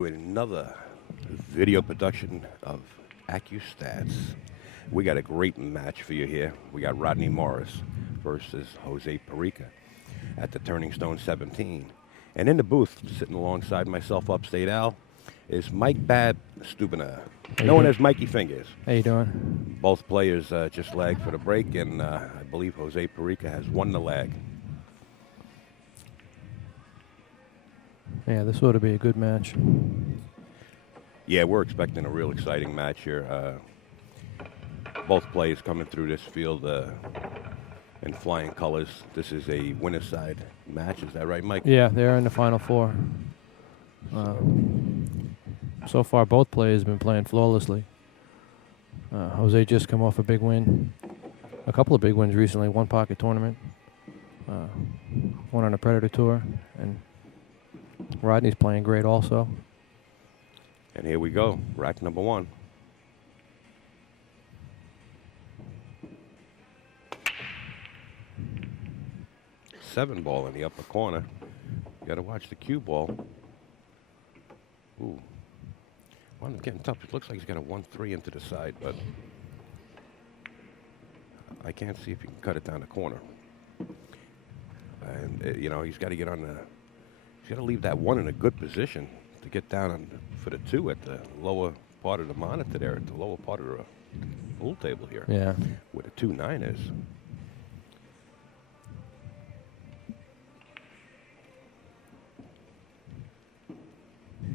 With another video production of Accu-Stats. We got a great match for you here. We got Rodney Morris versus Jose Parica at the Turning Stone 17. And in the booth, sitting alongside myself, Upstate Al, is Mike Bad Stubiner, known as Mikey Fingers. How you doing? Both players just lagged for the break, and I believe Jose Parica has won the lag. Yeah, this ought to be a good match. Yeah, we're expecting a real exciting match here. Both players coming through this field in flying colors. This is a winner's side match. Is that right, Mike? Yeah, they're in the Final Four. So far, both players have been playing flawlessly. Jose just come off a big win. A couple of big wins recently. One pocket tournament. One on a Predator Tour. And Rodney's playing great also. And here we go. Rack number one. Seven ball in the upper corner. You got to watch the cue ball. Ooh. Well, it's getting tough. It looks like he's got a 1-3 into the side, but I can't see if he can cut it down the corner. And, he's got to get on the... He's got to leave that one in a good position to get down for the two at the lower part of the monitor there, at the lower part of the pool table here. Yeah. Where the 2-9 is.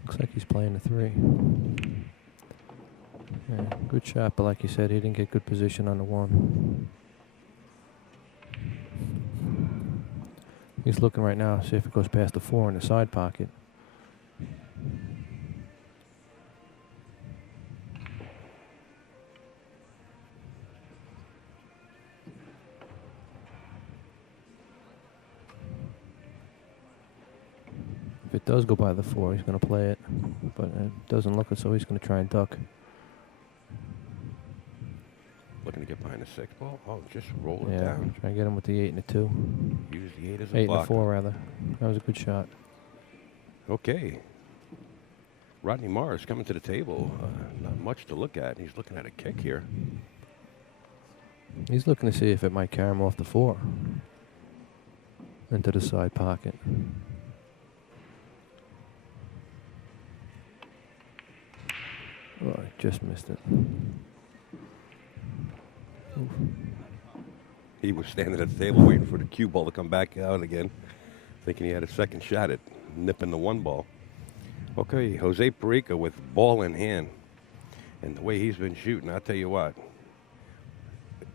Looks like he's playing a 3. Yeah, good shot, but like you said, he didn't get good position on the 1. He's looking right now, see if it goes past the 4 in the side pocket. If it does go by the 4, he's going to play it, but it doesn't look it, so he's going to try and duck. Looking to get behind the 6 ball. Oh, just roll it Yeah, down. try and get him with the 8 and the 2. Use the 8 as a 8 and blocker. the 4, rather. That was a good shot. Okay. Rodney Morris coming to the table. Not much to look at. He's looking at a kick here. He's looking to see if it might carry him off the 4 into the side pocket. Oh, I just missed it. Oof. He was standing at the table waiting for the cue ball to come back out again, thinking he had a second shot at nipping the 1 ball. Okay, Jose Parica with ball in hand. And the way he's been shooting, I'll tell you what,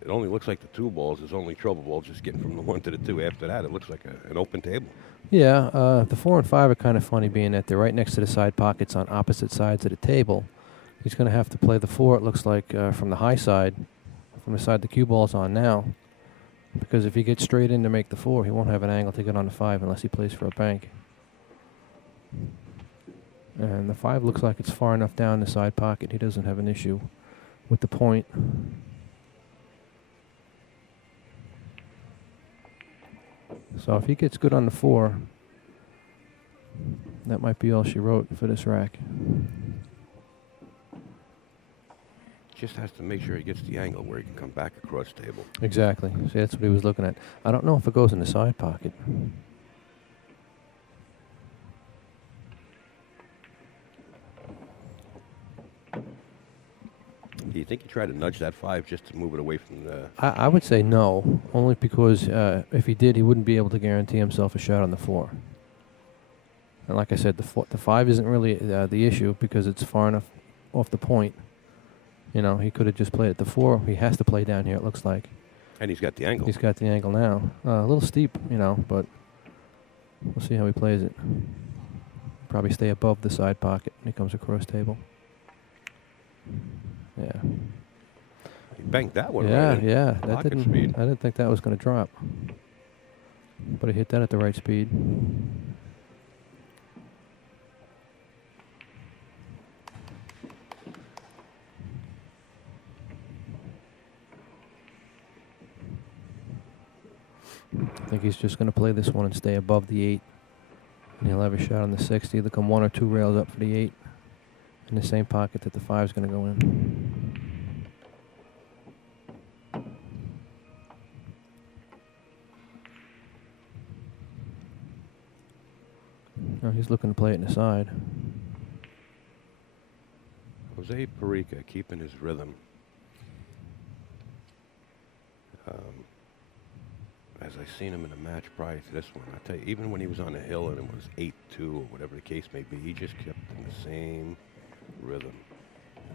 it only looks like the 2 balls is only trouble ball just getting from the 1 to the 2. After that, it looks like an open table. Yeah, the 4 and 5 are kind of funny being that they're right next to the side pockets on opposite sides of the table. He's going to have to play the 4, it looks like, from the high side, from the side the cue ball's on now. Because if he gets straight in to make the 4, he won't have an angle to get on the 5 unless he plays for a bank. And the 5 looks like it's far enough down the side pocket. He doesn't have an issue with the point. So if he gets good on the 4, that might be all she wrote for this rack. Just has to make sure he gets the angle where he can come back across table. Exactly. See, that's what he was looking at. I don't know if it goes in the side pocket. Do you think he tried to nudge that 5 just to move it away from the... I would say no, only because if he did, he wouldn't be able to guarantee himself a shot on the 4. And like I said, the 5 isn't really the issue because it's far enough off the point. You know, he could have just played at the 4. He has to play down here, it looks like. And he's got the angle. He's got the angle now. A little steep, but we'll see how he plays it. Probably stay above the side pocket when he comes across table. Yeah. He banked that one Yeah, right in. yeah. Pocket I didn't think that was going to drop. But he hit that at the right speed. I think he's just going to play this one and stay above the 8. He'll have a shot on the 6 to either come 1 or 2 rails up for the 8 in the same pocket that the 5 is going to go in. Now he's looking to play it in the side. Jose Parica keeping his rhythm. As I seen him in a match prior to this one, I tell you, even when he was on the hill and it was 8-2 or whatever the case may be, he just kept in the same rhythm.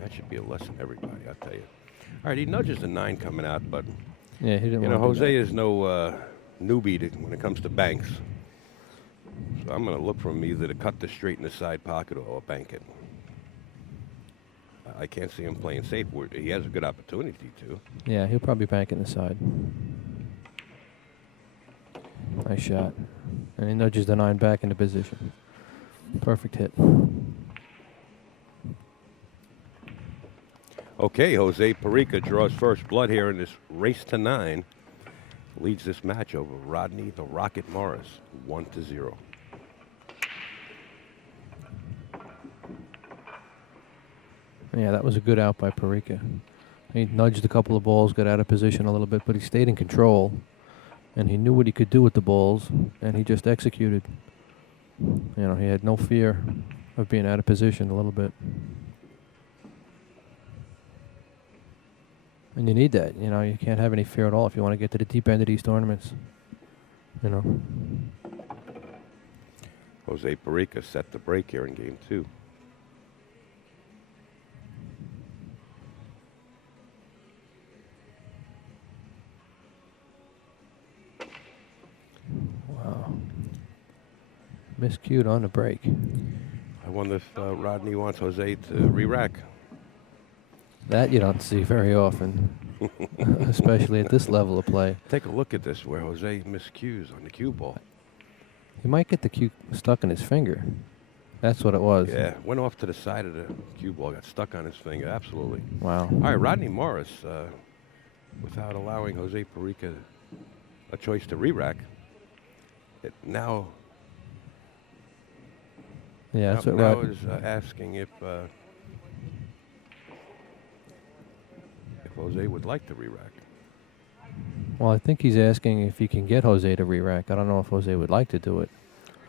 That should be a lesson to everybody, I tell you. All right, he nudges the 9 coming out, but Yeah, he didn't. you know, Jose is no newbie when it comes to banks. So I'm going to look for him either to cut this straight in the side pocket or bank it. I can't see him playing safe. He has a good opportunity to. Yeah, he'll probably bank it in the side. Nice shot. And he nudges the 9 back into position. Perfect hit. Okay, Jose Parica draws first blood here in this race to 9. Leads this match over Rodney the Rocket Morris, 1-0. Yeah, that was a good out by Parica. He nudged a couple of balls, got out of position a little bit, but he stayed in control. And he knew what he could do with the balls, and he just executed. You know, he had no fear of being out of position a little bit. And you need that. You know, you can't have any fear at all if you want to get to the deep end of these tournaments. You know. Jose Parica set the break here in game 2. Wow. Miscued on the break. I wonder if Rodney wants Jose to re-rack. That you don't see very often, especially at this level of play. Take a look at this where Jose miscues on the cue ball. He might get the cue stuck in his finger. That's what it was. Yeah, went off to the side of the cue ball, got stuck on his finger, absolutely. Wow. All right, Rodney Morris, without allowing Jose Parica a choice to re-rack, it now Yeah, that's what now Rod. is asking if Jose would like to re-rack. Well, I think he's asking if he can get Jose to re-rack. I don't know if Jose would like to do it.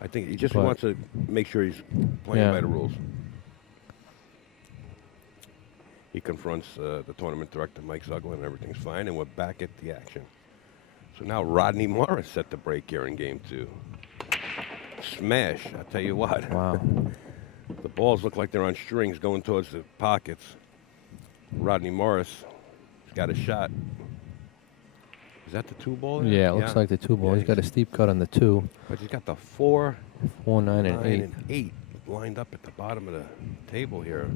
I think he just But- wants to make sure he's playing Yeah. by the rules. He confronts the tournament director, Mike Zuglin, and everything's fine, and we're back at the action. So now Rodney Morris set the break here in game 2. Smash, I tell you what. Wow. The balls look like they're on strings going towards the pockets. Rodney Morris has got a shot. Is that the 2 ball there? Yeah, it looks like the 2 ball. Yeah, He's got a steep cut on the 2. But he's got the 4, 4, 9, and 8. 8 lined up at the bottom of the table here.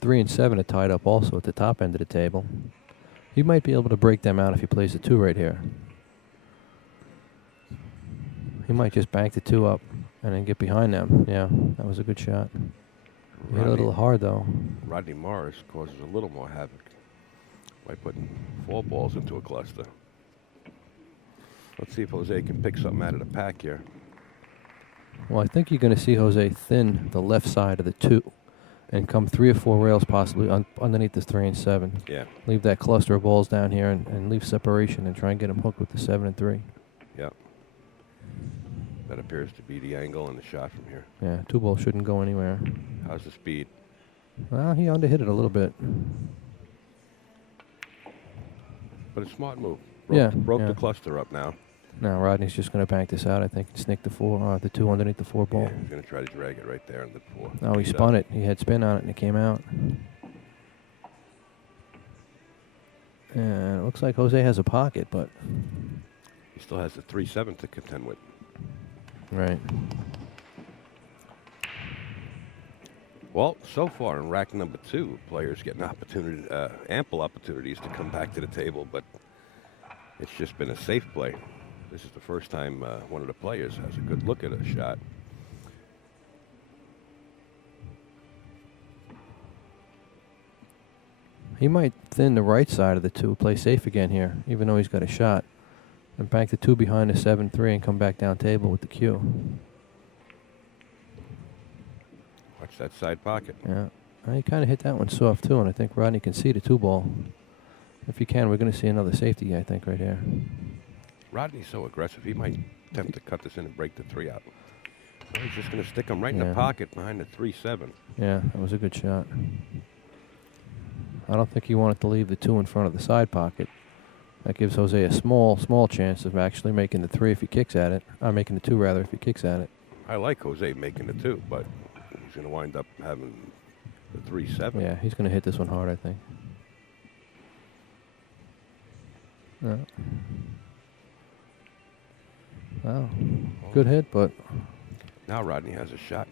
3 and 7 are tied up also at the top end of the table. He might be able to break them out if he plays the 2 right here. He might just bank the 2 up and then get behind them. Yeah, that was a good shot. He hit a little hard, though. Rodney Morris causes a little more havoc by putting 4 balls into a cluster. Let's see if Jose can pick something out of the pack here. Well, I think you're going to see Jose thin the left side of the 2 and come 3 or 4 rails possibly underneath this 3 and 7. Yeah, Leave that cluster of balls down here and leave separation and try and get him hooked with the 7 and 3. yeah. That appears to be the angle and the shot from here. Yeah, 2 ball shouldn't go anywhere. How's the speed? Well, he underhit it a little bit. But a smart move. Yeah, Broke yeah. the cluster up now. Now Rodney's just going to bank this out, I think, and sneak the 2 underneath the 4 ball. Yeah, he's going to try to drag it right there in the 4. Oh, he spun it. He had spin on it, and it came out. And it looks like Jose has a pocket, but... He still has the 3-7 to contend with. Right. Well, so far in rack number 2, players getting ample opportunities to come back to the table, but it's just been a safe play. This is the first time one of the players has a good look at a shot. He might thin the right side of the 2, play safe again here, even though he's got a shot, and bank the 2 behind the 7-3 and come back down table with the cue. Watch that side pocket. Yeah. He kind of hit that one soft, too, and I think Rodney can see the 2-ball. If he can, we're going to see another safety, I think, right here. Rodney's so aggressive, he might attempt to cut this in and break the 3 out. So he's just going to stick him right in the pocket behind the 3-7. Yeah, that was a good shot. I don't think he wanted to leave the 2 in front of the side pocket. That gives Jose a small chance of actually making the 3 if he kicks at it. Making the 2, rather, if he kicks at it. I like Jose making the 2, but he's going to wind up having the 3-7. Yeah, he's going to hit this one hard, I think. Yeah. Wow. Good hit, but... Now Rodney has a shot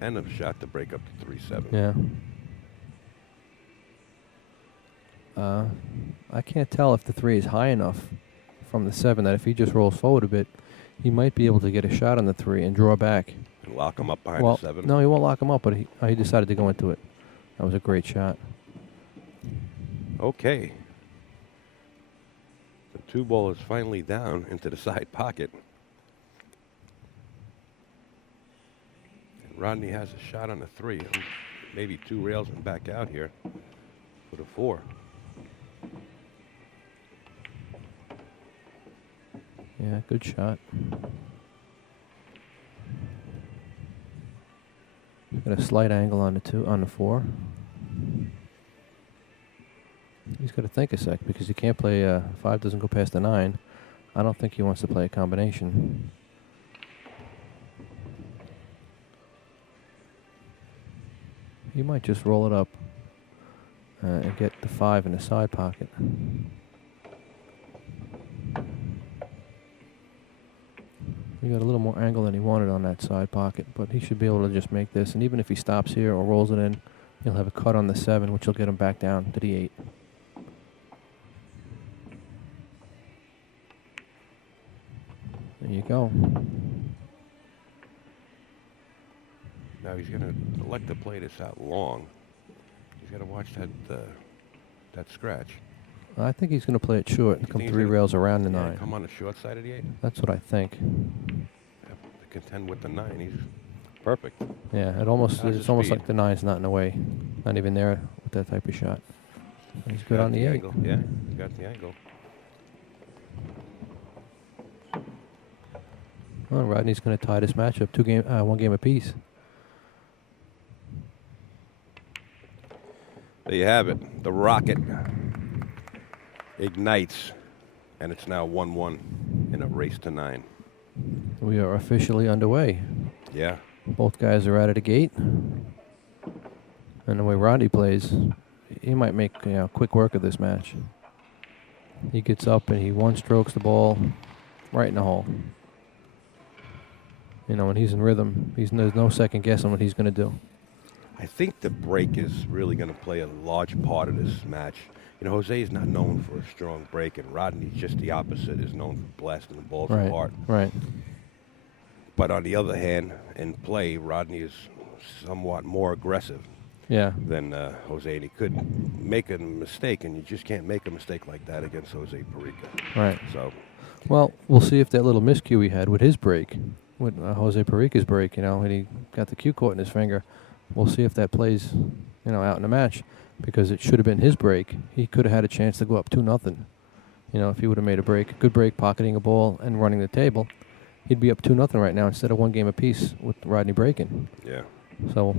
and a shot to break up the 3-7. Yeah. I can't tell if the 3 is high enough from the 7 that if he just rolls forward a bit, he might be able to get a shot on the 3 and draw back. And lock him up behind the 7? No, he won't lock him up, but he decided to go into it. That was a great shot. Okay. The 2 ball is finally down into the side pocket. And Rodney has a shot on the 3. Maybe 2 rails and back out here for the 4. Yeah, good shot. Got a slight angle on the 4. He's got to think a sec because he can't play 5 doesn't go past the 9. I don't think he wants to play a combination. He might just roll it up and get the 5 in the side pocket. He got a little more angle than he wanted on that side pocket, but he should be able to just make this. And even if he stops here or rolls it in, he'll have a cut on the 7, which will get him back down to the 8. There you go. Now he's going to elect to play this out long. He's got to watch that scratch. I think he's going to play it short and come 3 rails around the 9. Come on the short side of the 8. That's what I think. Have to contend with the 9. He's perfect. Yeah, it's almost like the 9's not in the way. Not even there with that type of shot. He's good on the 8. Angle. Yeah, he's got the angle. Well, Rodney's going to tie this matchup 1 game apiece. There you have it. The rocket ignites, and it's now 1-1 in a race to 9. We are officially underway. Yeah. Both guys are out of the gate. And the way Rodney plays, he might make quick work of this match. He gets up and he one-strokes the ball right in the hole. When he's in rhythm, there's no second guessing what he's going to do. I think the break is really going to play a large part of this match. Jose is not known for a strong break, and Rodney's just the opposite, is known for blasting the balls apart. Right. But on the other hand, in play, Rodney is somewhat more aggressive than Jose, and he could make a mistake, and you just can't make a mistake like that against Jose Parica. Right. So, well, we'll see if that little miscue he had with his break, with Jose Parica's break, and he got the cue caught in his finger. We'll see if that plays, out in the match, because it should have been his break. He could have had a chance to go up 2-0. If he would have made a good break, pocketing a ball and running the table, he'd be up 2-0 right now instead of 1 game apiece with Rodney breaking. Yeah. So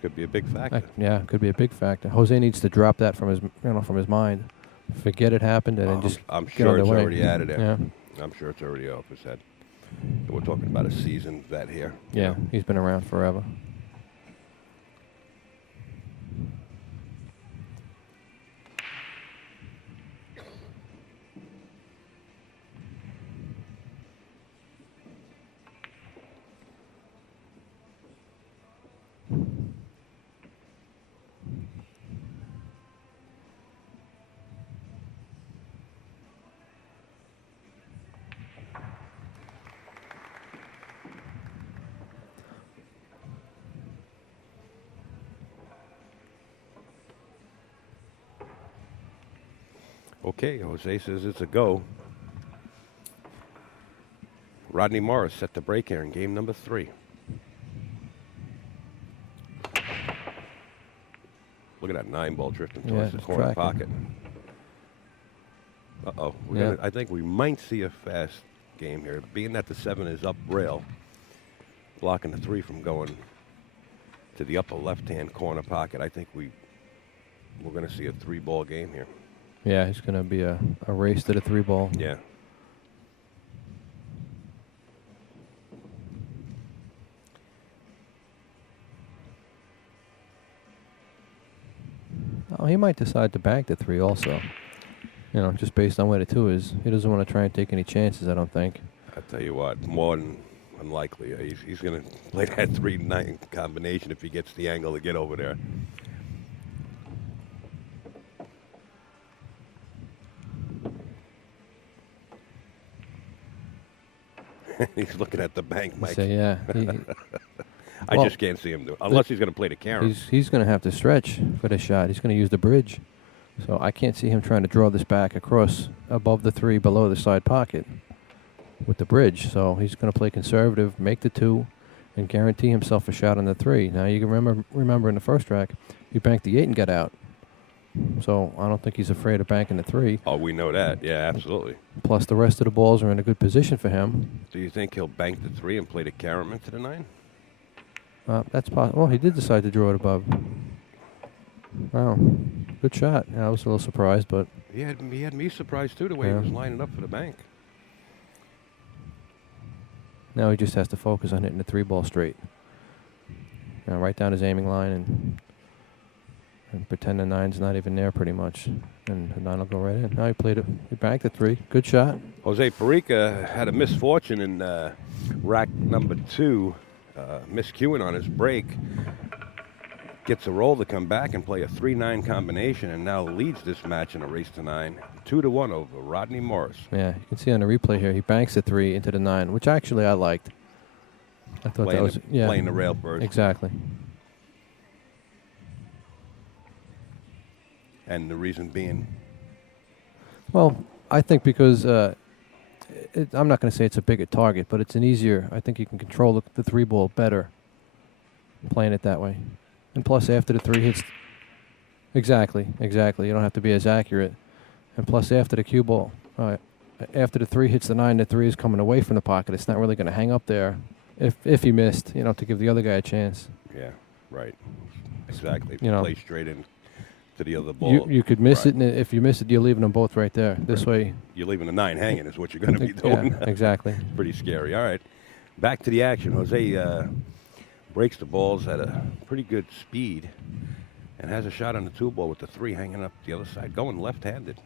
could be a big factor. Could be a big factor. Jose needs to drop that from his mind. Forget it happened and then just I'm get sure it's underway. already out of there. Yeah. I'm sure it's already off his head. We're talking about a seasoned vet here. Yeah, he's been around forever. Okay, Jose says it's a go. Rodney Morris set the break here in game number 3. Look at that 9 ball drifting Yeah, towards the it's corner cracking. pocket. Uh-oh. Yeah. I think we might see a fast game here. Being that the 7 is up rail, blocking the 3 from going to the upper left-hand corner pocket, I think we're going to see a 3-ball game here. Yeah, it's going to be a race to the 3 ball. Yeah. Oh, he might decide to bank the 3 also. You know, just based on where the 2 is. He doesn't want to try and take any chances, I don't think. I'll tell you what, more than unlikely. He's going to play that 3-9 combination if he gets the angle to get over there. He's looking at the bank, Mike. So, yeah. I just can't see him do it, unless he's going to play the camera. He's going to have to stretch for the shot. He's going to use the bridge. So I can't see him trying to draw this back across above the 3, below the side pocket with the bridge. So he's going to play conservative, make the 2, and guarantee himself a shot on the 3. Now you can remember in the first track, he banked the 8 and got out. So I don't think he's afraid of banking the 3. Oh, we know that. Yeah, absolutely. Plus the rest of the balls are in a good position for him. Do you think he'll bank the 3 and play the carrom into the 9? That's possible. Well, he did decide to draw it above. Wow, good shot. Yeah, I was a little surprised, but He had me surprised too, the way he was lining up for the bank. now he just has to focus on hitting the 3 ball straight. Now right down his aiming line and pretend the 9's not even there pretty much. And the 9 will go right in. Now he banked the 3. Good shot. Jose Parica had a misfortune in rack number 2, miscuing on his break. Gets a roll to come back and play a 3-9 combination, and now leads this match in a race to 9, 2-1 over Rodney Morris. Yeah, you can see on the replay here, he banks the 3 into the 9, which actually I liked. I thought Playing that was playing the rail first. Exactly. And the reason being, Well, I think because I'm not going to say it's a bigger target, but it's an easier. I think you can control the 3 ball better playing it that way. And plus, after the 3 hits, exactly. You don't have to be as accurate. And plus, after the cue ball, after the 3 hits the 9, the 3 is coming away from the pocket. It's not really going to hang up there if he missed, to give the other guy a chance. yeah, right, exactly. Play straight in to the other ball. You could miss it, and if you miss it, you're leaving them both right there. This way, you're leaving the 9 hanging is what you're going to be doing. Yeah, exactly. Pretty scary. All right, back to the action. Jose breaks the balls at a pretty good speed and has a shot on the 2 ball with the 3 hanging up the other side, going left-handed.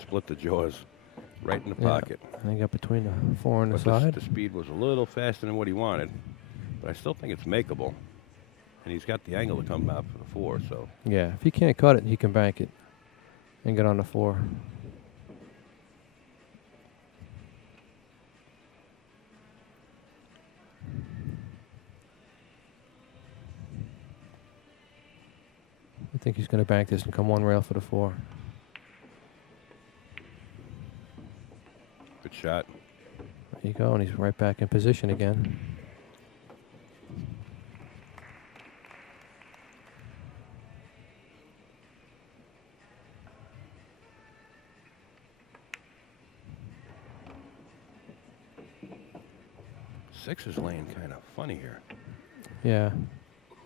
Split the jaws right in the pocket. And he got between the 4 and the But side. the speed was a little faster than what he wanted, but I still think it's makeable. And he's got the angle to come out for the 4, so. Yeah, if he can't cut it, he can bank it and get on the 4. I think he's going to bank this and come 1 rail for the 4. Good shot. There you go, and he's right back in position again. Six is laying kind of funny here. Yeah,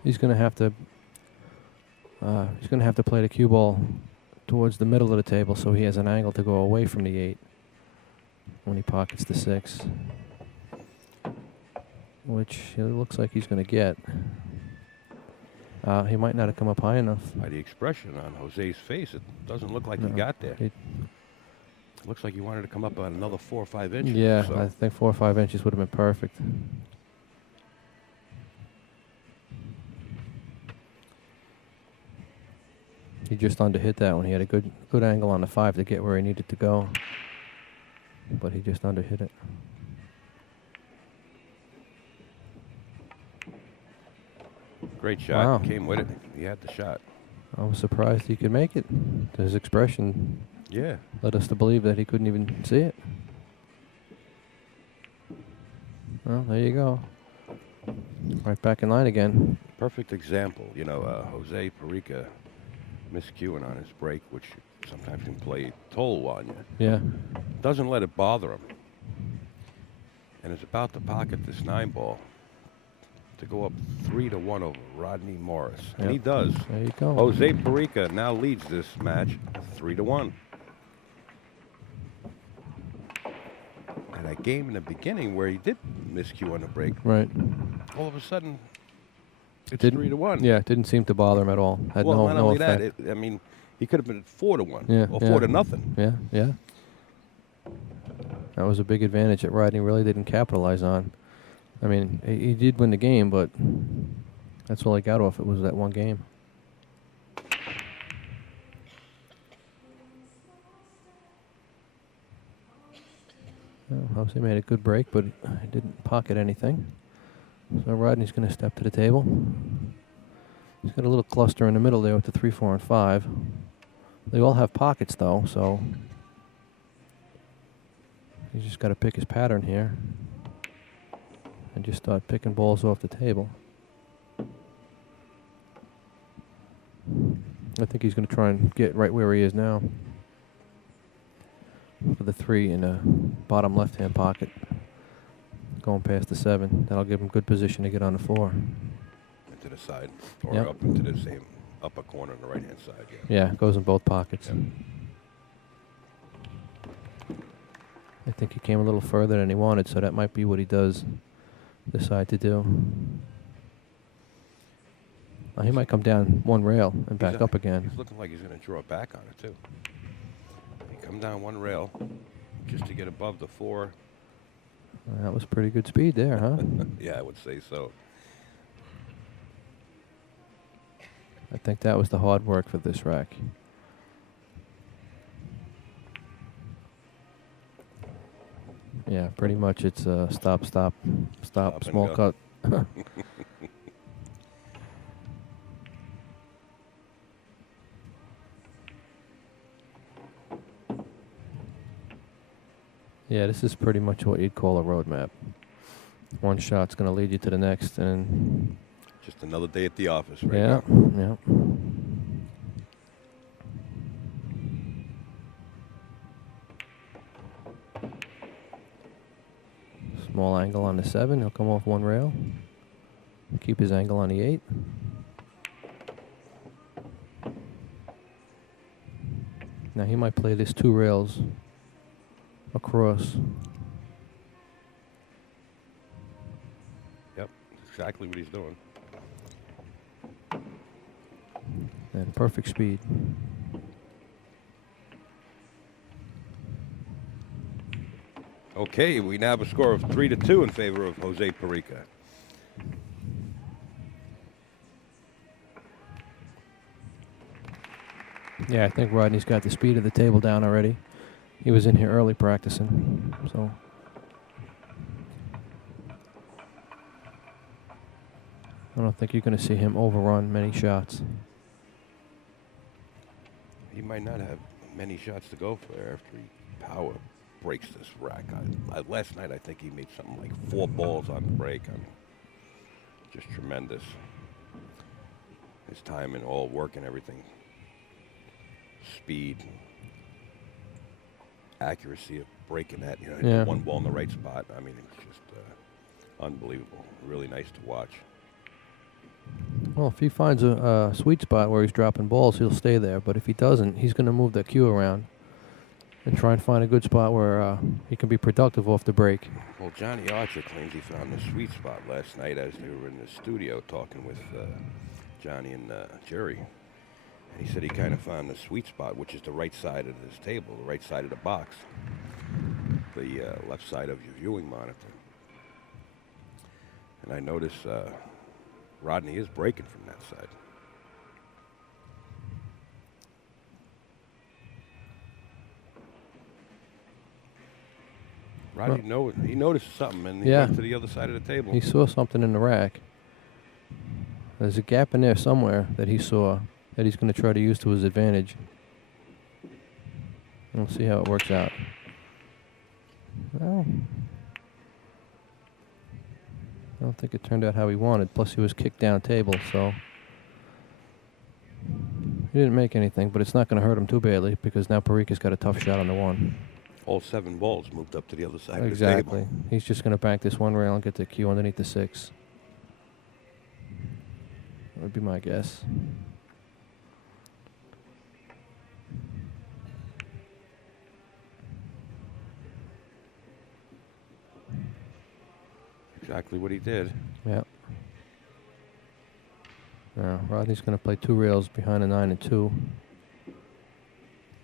he's going to have to. He's going to have to play the cue ball towards the middle of the table, so he has an angle to go away from the 8 when he pockets the 6, which it looks like he's going to get. He might not have come up high enough. By the expression on Jose's face, it doesn't look like he No, got there. Looks like he wanted to come up on another 4 or 5 inches. Yeah, so. I think 4 or 5 inches would have been perfect. He just underhit that one. He had a good angle on the 5 to get where he needed to go, but he just underhit it. Great shot. Wow. Came with it. He had the shot. I was surprised he could make it. His expression Yeah. led us to believe that he couldn't even see it. Well, there you go. Right back in line again. Perfect example. You know, Jose Parica miscuing on his break, which sometimes can play toll on you. Yeah. Doesn't let it bother him. And is about to pocket this 9-ball to go up 3-1 over Rodney Morris. And he does. There you go. Jose Parica now leads this match 3-1. And that game in the beginning where he did miscue on the break, Right. all of a sudden, it's Didn't- 3-1. Yeah, it didn't seem to bother him at all. Had Well, no, not no only effect. that, I mean, he could have been 4-1 Yeah, or yeah. 4-0. Yeah, yeah. That was a big advantage that Rodney really didn't capitalize on. I mean, he did win the game, but that's all he got off it was that one game. Well, Jose made a good break, but he didn't pocket anything. So Rodney's going to step to the table. He's got a little cluster in the middle there with the 3, 4, and 5. They all have pockets, though, so he's just got to pick his pattern here and just start picking balls off the table. I think he's going to try and get right where he is now for the 3 in the bottom left-hand pocket, going past the 7. That'll give him good position to get on the 4. Into the side or Yep. up into the same upper corner on the right-hand side. Yeah. Yeah, it goes in both pockets. Yep. I think he came a little further than he wanted, so that might be what he does decide to do. He might come down one rail and back up again. He's looking like he's going to draw back on it, too. He come down one rail just to get above the 4. That was pretty good speed there, huh? Yeah, I would say so. I think that was the hard work for this rack. Yeah, pretty much it's stop, Stop and small go. cut. Yeah, this is pretty much what you'd call a roadmap. One shot's going to lead you to the next, and Just another day at the office right yeah, now. yeah. Small angle on the 7. He'll come off one rail. Keep his angle on the 8. Now he might play this 2 rails across. Yep, exactly what he's doing. And perfect speed. Okay, we now have a score of 3-2 in favor of Jose Parica. Yeah, I think Rodney's got the speed of the table down already. He was in here early practicing, so. I don't think you're going to see him overrun many shots. He might not have many shots to go for after he power breaks this rack. Last night, I think he made something like 4 balls on the break. Just tremendous. His time and all work and everything. Speed. Accuracy of breaking that. You know, Yeah. one ball in the right spot. I mean, it's just unbelievable. Really nice to watch. Well, if he finds a sweet spot where he's dropping balls, he'll stay there. But if he doesn't, he's going to move the cue around and try and find a good spot where he can be productive off the break. Well, Johnny Archer claims he found the sweet spot last night as they were in the studio talking with Johnny and Jerry. And he said he kind of found the sweet spot, which is the right side of this table, the right side of the box, the left side of your viewing monitor. And I notice Rodney is breaking from that side. Rodney he noticed something, and he Yeah. went to the other side of the table. He saw something in the rack. There's a gap in there somewhere that he saw that he's going to try to use to his advantage. We'll see how it works out. Well, I don't think it turned out how he wanted. Plus, he was kicked down table, so he didn't make anything. But it's not going to hurt him too badly because now Parica's got a tough shot on the 1. All 7 balls moved up to the other side of the Exactly. table. He's just going to bank this 1 rail and get the cue underneath the 6. That would be my guess. Exactly what he did. Yep. Now, Rodney's going to play 2 rails behind a 9 and 2.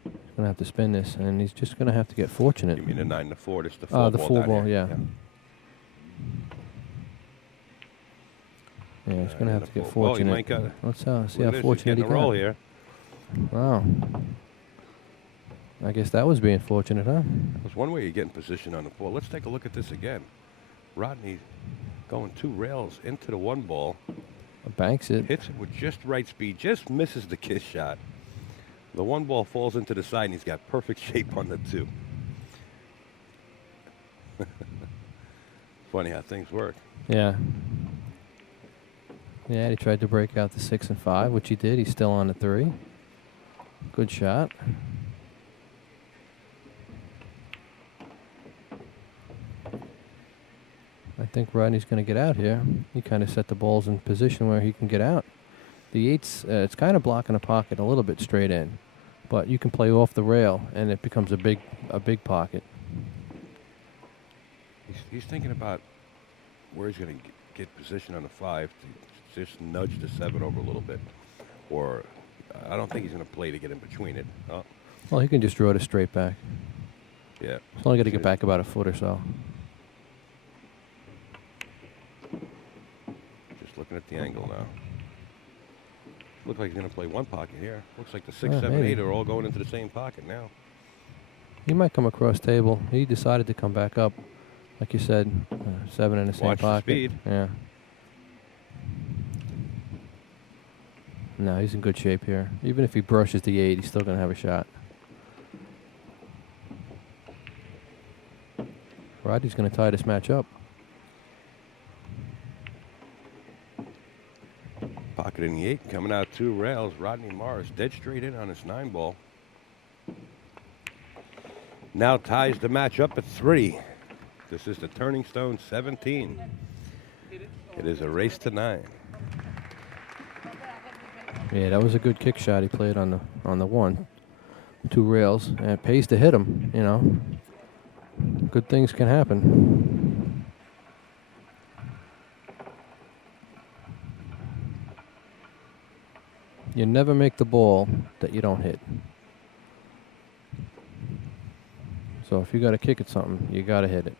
He's going to have to spin this, and he's just going to have to get fortunate. You mean a 9 to 4? This is the 4 the ball. full down ball, here. yeah. Yeah, he's going to have to get Well, you fortunate. might got. Let's see how He's fortunate he getting a roll got. here. Wow. I guess that was being fortunate, huh? There's one way you get in position on the 4. Let's take a look at this again. Rodney going 2 rails into the 1 ball. Banks it. Hits it with just right speed. Just misses the kiss shot. The 1 ball falls into the side, and he's got perfect shape on the 2. Funny how things work. Yeah. Yeah, he tried to break out the 6 and 5, which he did. He's still on the 3. Good shot. I think Rodney's going to get out here. He kind of set the balls in position where he can get out. The 8's, it's kind of blocking the pocket a little bit straight in, but you can play off the rail, and it becomes a big pocket. He's thinking about where he's going to get position on the 5 to just nudge the 7 over a little bit. Or I don't think he's going to play to get in between it. Oh. Well, he can just draw it straight back. Yeah. He's only got to get back about a foot or so. Just looking at the angle now. Looks like he's going to play 1 pocket here. Looks like the 6, 7, maybe. 8 are all going into the same pocket now. He might come across table. He decided to come back up. Like you said, 7 in the same Watch the pocket. speed. Yeah. No, he's in good shape here. Even if he brushes the 8, he's still going to have a shot. Rodney's going to tie this match up. Pocket in the 8, coming out 2 rails. Rodney Morris dead straight in on his 9 ball. Now ties the match up at 3. This is the Turning Stone 17. It is a race to 9. Yeah, that was a good kick shot he played on the 1. 2 rails, and it pays to hit him, you know. Good things can happen. You never make the ball that you don't hit. So if you got to kick at something, you got to hit it.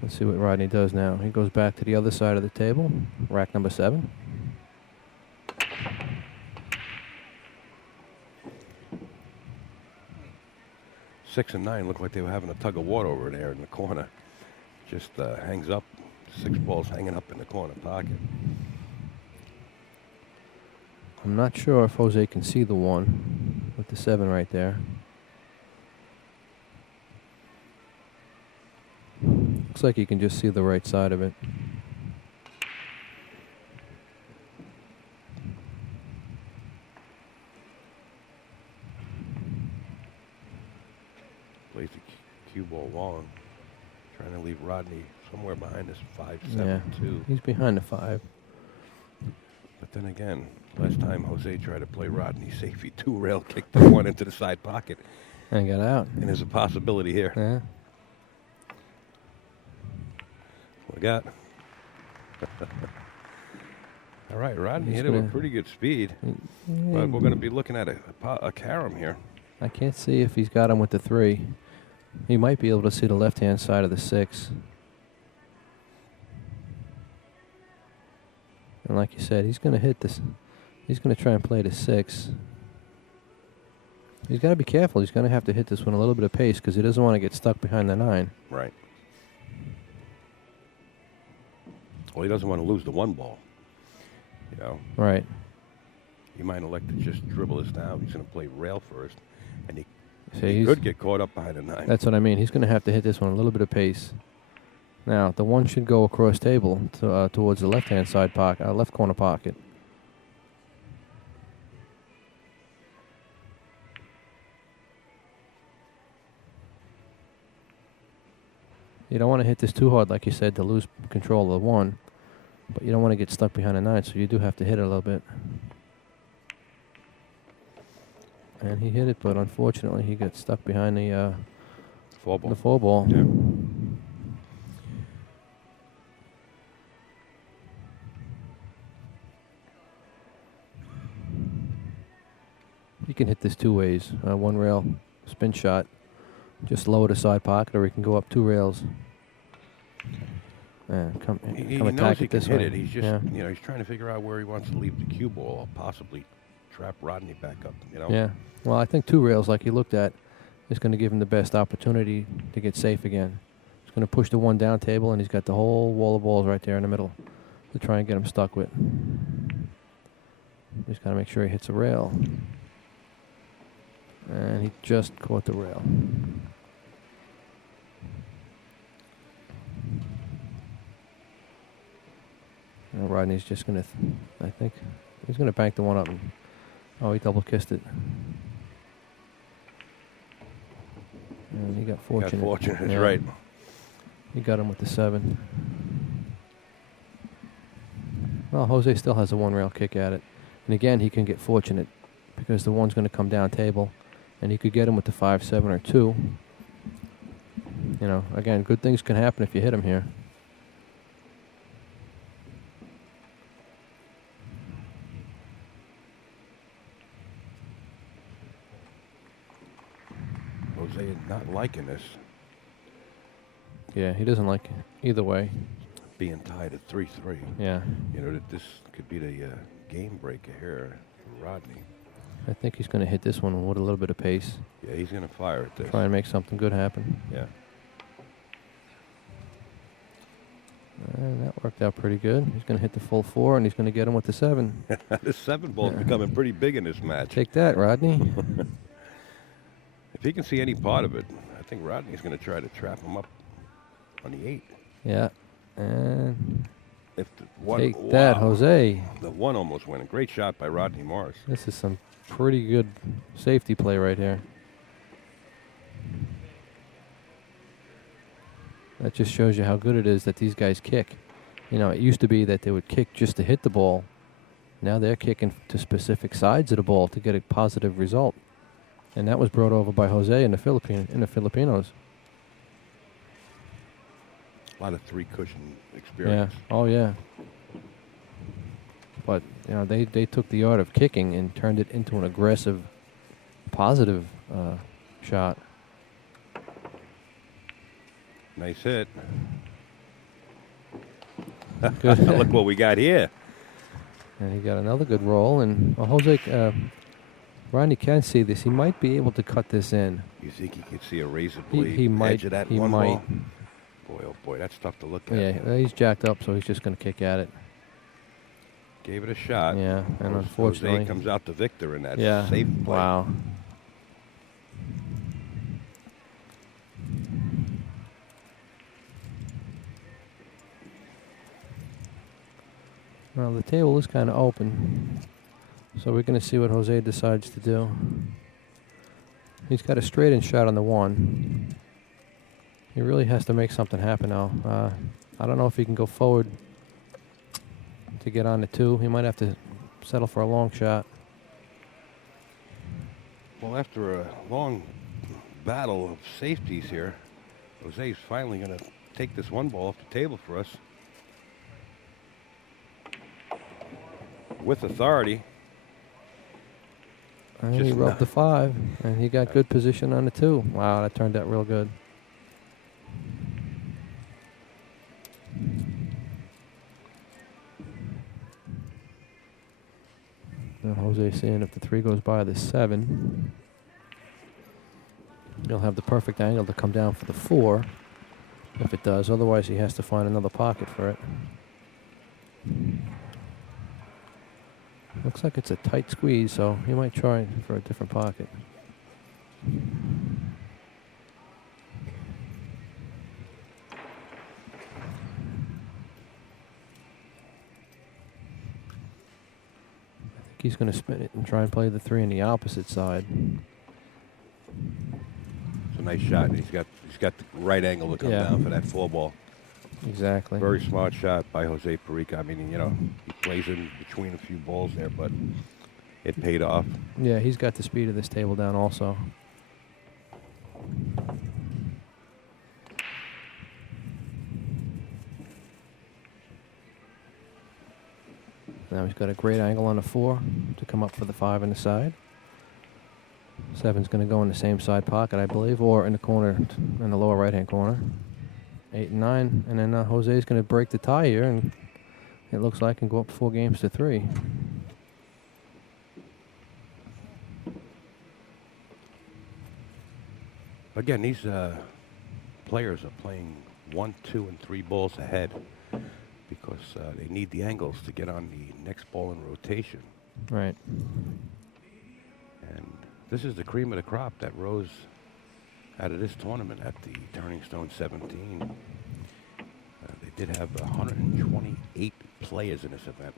Let's see what Rodney does now. He goes back to the other side of the table, rack number 7. Six and 9 look like they were having a tug of war over there in the corner. Just hangs up. 6 balls hanging up in the corner pocket. I'm not sure if Jose can see the 1 with the 7 right there. Looks like he can just see the right side of it. Plays the cue ball long. Trying to leave Rodney somewhere behind this 5-7-2. He's behind the 5. But then again, last time Jose tried to play Rodney safe, he 2 rail kicked the 1 into the side pocket. And got out. And there's a possibility here. Yeah. What we got? All right, Rodney hit it with pretty good speed. But we're going to be looking at a carom here. I can't see if he's got him with the 3. He might be able to see the left-hand side of the 6. And like you said, he's going to hit this. He's going to try and play the 6. He's got to be careful. He's going to have to hit this one a little bit of pace because he doesn't want to get stuck behind the 9. Right. Well, he doesn't want to lose the 1 ball. You know? Right. He might elect to just dribble this down. He's going to play rail first. And he See, could get caught up behind the 9. That's what I mean. He's going to have to hit this one a little bit of pace. Now, the 1 should go across table to, towards the left-hand side pocket, left corner pocket. You don't want to hit this too hard, like you said, to lose control of the 1. But you don't want to get stuck behind the 9, so you do have to hit it a little bit. And he hit it, but unfortunately he got stuck behind the 4 ball. The 4 ball. Yeah. You can hit this 2 ways. 1 rail, spin shot, just lower the side pocket, or he can go up 2 rails. And come He attack knows he it can this hit way. it. He's just, yeah. you know, he's trying to figure out where he wants to leave the cue ball, or possibly trap Rodney back up, you know? Yeah. Well, I think 2 rails, like you looked at, is going to give him the best opportunity to get safe again. He's going to push the 1 down table, and he's got the whole wall of balls right there in the middle to try and get him stuck with. He's got to make sure he hits a rail. And he just caught the rail. Now Rodney's just going to, I think, he's going to bank the 1 up. And, oh, he double kissed it. And he got fortunate. Got fortunate, that's Yeah. right. He got him with the 7. Well, Jose still has a 1 rail kick at it. And again, he can get fortunate because the 1's going to come down table. And he could get him with the 5, 7, or 2. You know, again, good things can happen if you hit him here. Jose is not liking this, Yeah, he doesn't like it either way. being tied at 3-3. Yeah, You know, that this could be the game breaker here for Rodney. I think he's going to hit this one with a little bit of pace. Yeah, he's going to fire at this. Try and make something good happen. Yeah. And that worked out pretty good. He's going to hit the full 4, and he's going to get him with the 7. This 7 ball's Yeah. becoming pretty big in this match. Take that, Rodney. If he can see any part of it, I think Rodney's going to try to trap him up on the 8. Yeah. And If the 1, take that, Jose. The 1 almost went. A great shot by Rodney Morris. This is some pretty good safety play right here. That just shows you how good it is that these guys kick. You know, it used to be that they would kick just to hit the ball. Now they're kicking to specific sides of the ball to get a positive result. And that was brought over by Jose in the Filipinos. A lot of 3 cushion Yeah. experience. Oh, yeah. But, you know, they took the art of kicking and turned it into an aggressive, positive shot. Nice hit. Good. Look what we got here. And he got another good roll. And Jose, Rodney can see this. He might be able to cut this in. You think he could see a razor He blade might. edge of that He 1 might. ball? Boy, oh boy, that's tough to look at. Yeah, he's jacked up, so he's just going to kick at it. Gave it a shot. Yeah, and Jose unfortunately, comes out the victor in that yeah, safe play. wow. Well, the table is kind of open, so we're going to see what Jose decides to do. He's got a straight-in shot on the 1. He really has to make something happen now. I don't know if he can go forward to get on the 2. He might have to settle for a long shot. Well, after a long battle of safeties here, Jose's finally going to take this 1 ball off the table for us. With authority. And Just he rubbed the 5, and he got good position on the 2. Wow, that turned out real good. Now Jose seeing if the 3 goes by the 7. He'll have the perfect angle to come down for the 4 if it does. Otherwise, he has to find another pocket for it. Looks like it's a tight squeeze, so he might try for a different pocket. He's going to spin it and try and play the 3 on the opposite side. It's a nice shot. And he's got the right angle to come down for that 4 ball. Exactly. Very smart shot by Jose Parica. I mean, he plays in between a few balls there, but it paid off. Yeah, he's got the speed of this table down also. Now he's got a great angle on the 4 to come up for the 5 on the side. 7's going to go in the same side pocket, I believe, or in the corner, in the lower right-hand corner. 8 and 9, and then Jose's going to break the tie here, and it looks like can go up 4 games to 3. Again, these players are playing 1, 2, and 3 balls ahead because they need the angles to get on the next ball in rotation. Right. And this is the cream of the crop that rose out of this tournament at the Turning Stone 17. They did have 128 players in this event.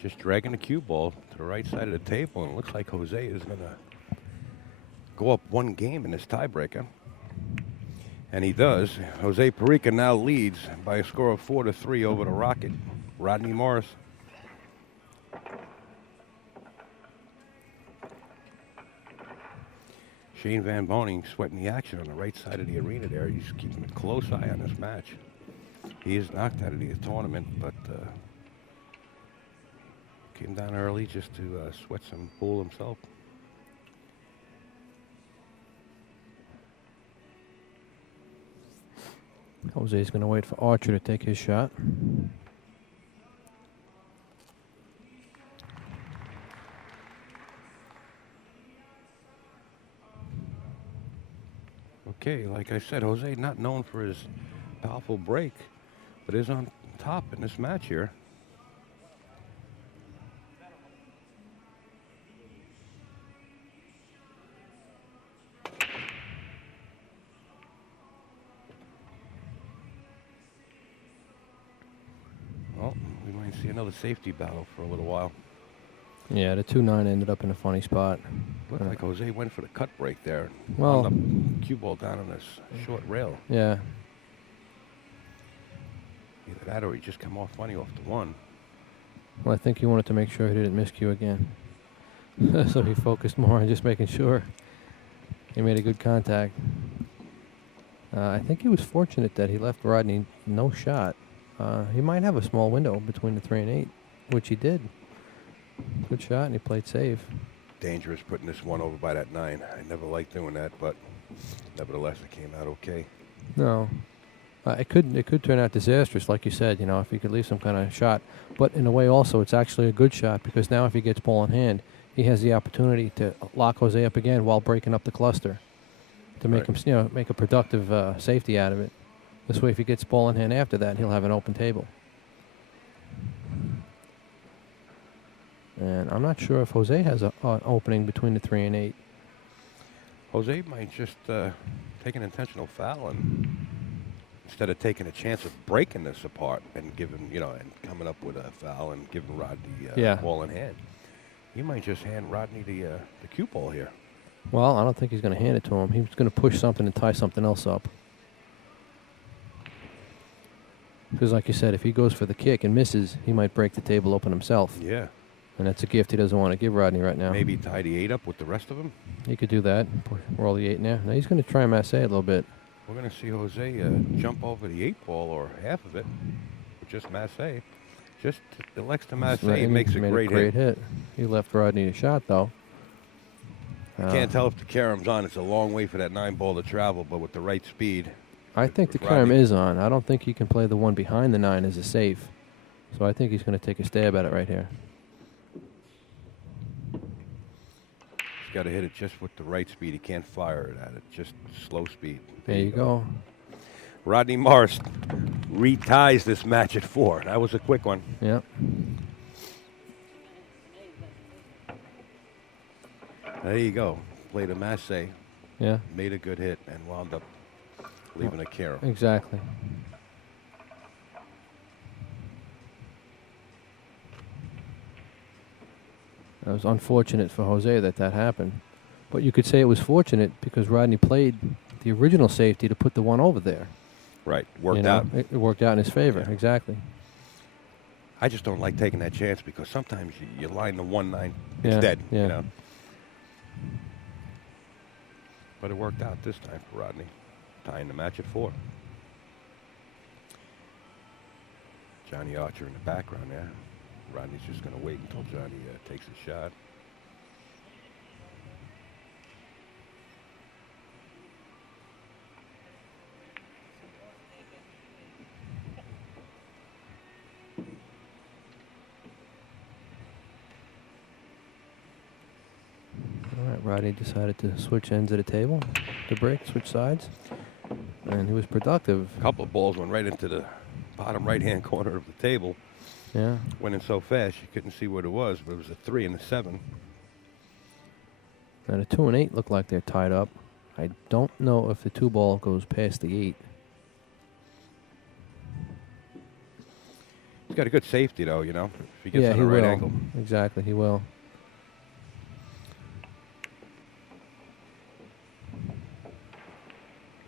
Just dragging the cue ball to the right side of the table, and it looks like Jose is going to go up 1 game in this tiebreaker. And he does. Jose Parica now leads by a score of 4-3 over the Rocket, Rodney Morris. Shane Van Boning sweating the action on the right side of the arena there. He's keeping a close eye on this match. He is knocked out of the tournament, but came down early just to sweat some pool himself. Jose's going to wait for Archer to take his shot. Okay, like I said, Jose not known for his powerful break, but is on top in this match here. Well, we might see another safety battle for a little while. Yeah, the 2-9 ended up in a funny spot. Looked like Jose went for the cut break there. Well, the cue ball down on this short rail. Yeah. Either that or he just come off funny off the 1. Well, I think he wanted to make sure he didn't miscue again. So he focused more on just making sure he made a good contact. I think he was fortunate that he left Rodney no shot. He might have a small window between the 3 and 8, which he did. Good shot, and he played safe. Dangerous putting this 1 over by that 9. I never liked doing that, but nevertheless, it came out okay. No. It could turn out disastrous, like you said, if he could leave some kind of shot. But in a way also, it's actually a good shot because now if he gets ball in hand, he has the opportunity to lock Jose up again while breaking up the cluster to make him, make a productive safety out of it. This way, if he gets ball in hand after that, he'll have an open table. And I'm not sure if Jose has an opening between the 3 and 8. Jose might just take an intentional foul and instead of taking a chance of breaking this apart and giving, and coming up with a foul and giving Rodney ball in hand, he might just hand Rodney the cue ball here. Well, I don't think he's going to hand it to him. He's going to push something and tie something else up. Because like you said, if he goes for the kick and misses, he might break the table open himself. Yeah. And that's a gift he doesn't want to give Rodney right now. Maybe tie the 8 up with the rest of them. He could do that. Roll the 8 in there. Now he's going to try Massey a little bit. We're going to see Jose jump over the 8 ball or half of it with just Massey. Just elects to Massey. It makes a great hit. He left Rodney a shot, though. Can't tell if the carom's on. It's a long way for that 9-ball to travel, but with the right speed. I think the Rodney. carom is on. I don't think he can play the one behind the 9 as a safe. So I think he's going to take a stab at it right here. He's got to hit it just with the right speed. He can't fire it at it. Just slow speed. There you go. Rodney Morris reties this match at 4. That was a quick one. Yep. There you go. Played a masse. Yeah. Made a good hit and wound up leaving a carom. Exactly. It was unfortunate for Jose that happened. But you could say it was fortunate because Rodney played the original safety to put the one over there. Right. Worked out. It worked out in his favor. Yeah. Exactly. I just don't like taking that chance because sometimes you line the 1-9. It's Yeah, dead. yeah. You know. But it worked out this time for Rodney. Tying the match at 4. Johnny Archer in the background there. Rodney's just going to wait until Johnny takes a shot. All right, Rodney decided to switch ends of the table to break, switch sides. And he was productive. A couple of balls went right into the bottom right-hand corner of the table. Yeah. Went in so fast you couldn't see what it was, but it was a 3 and a 7. And a 2 and 8 look like they're tied up. I don't know if the 2 ball goes past the 8. He's got a good safety, though, you know. If he gets Yeah, on he the right will. angle. Exactly, he will.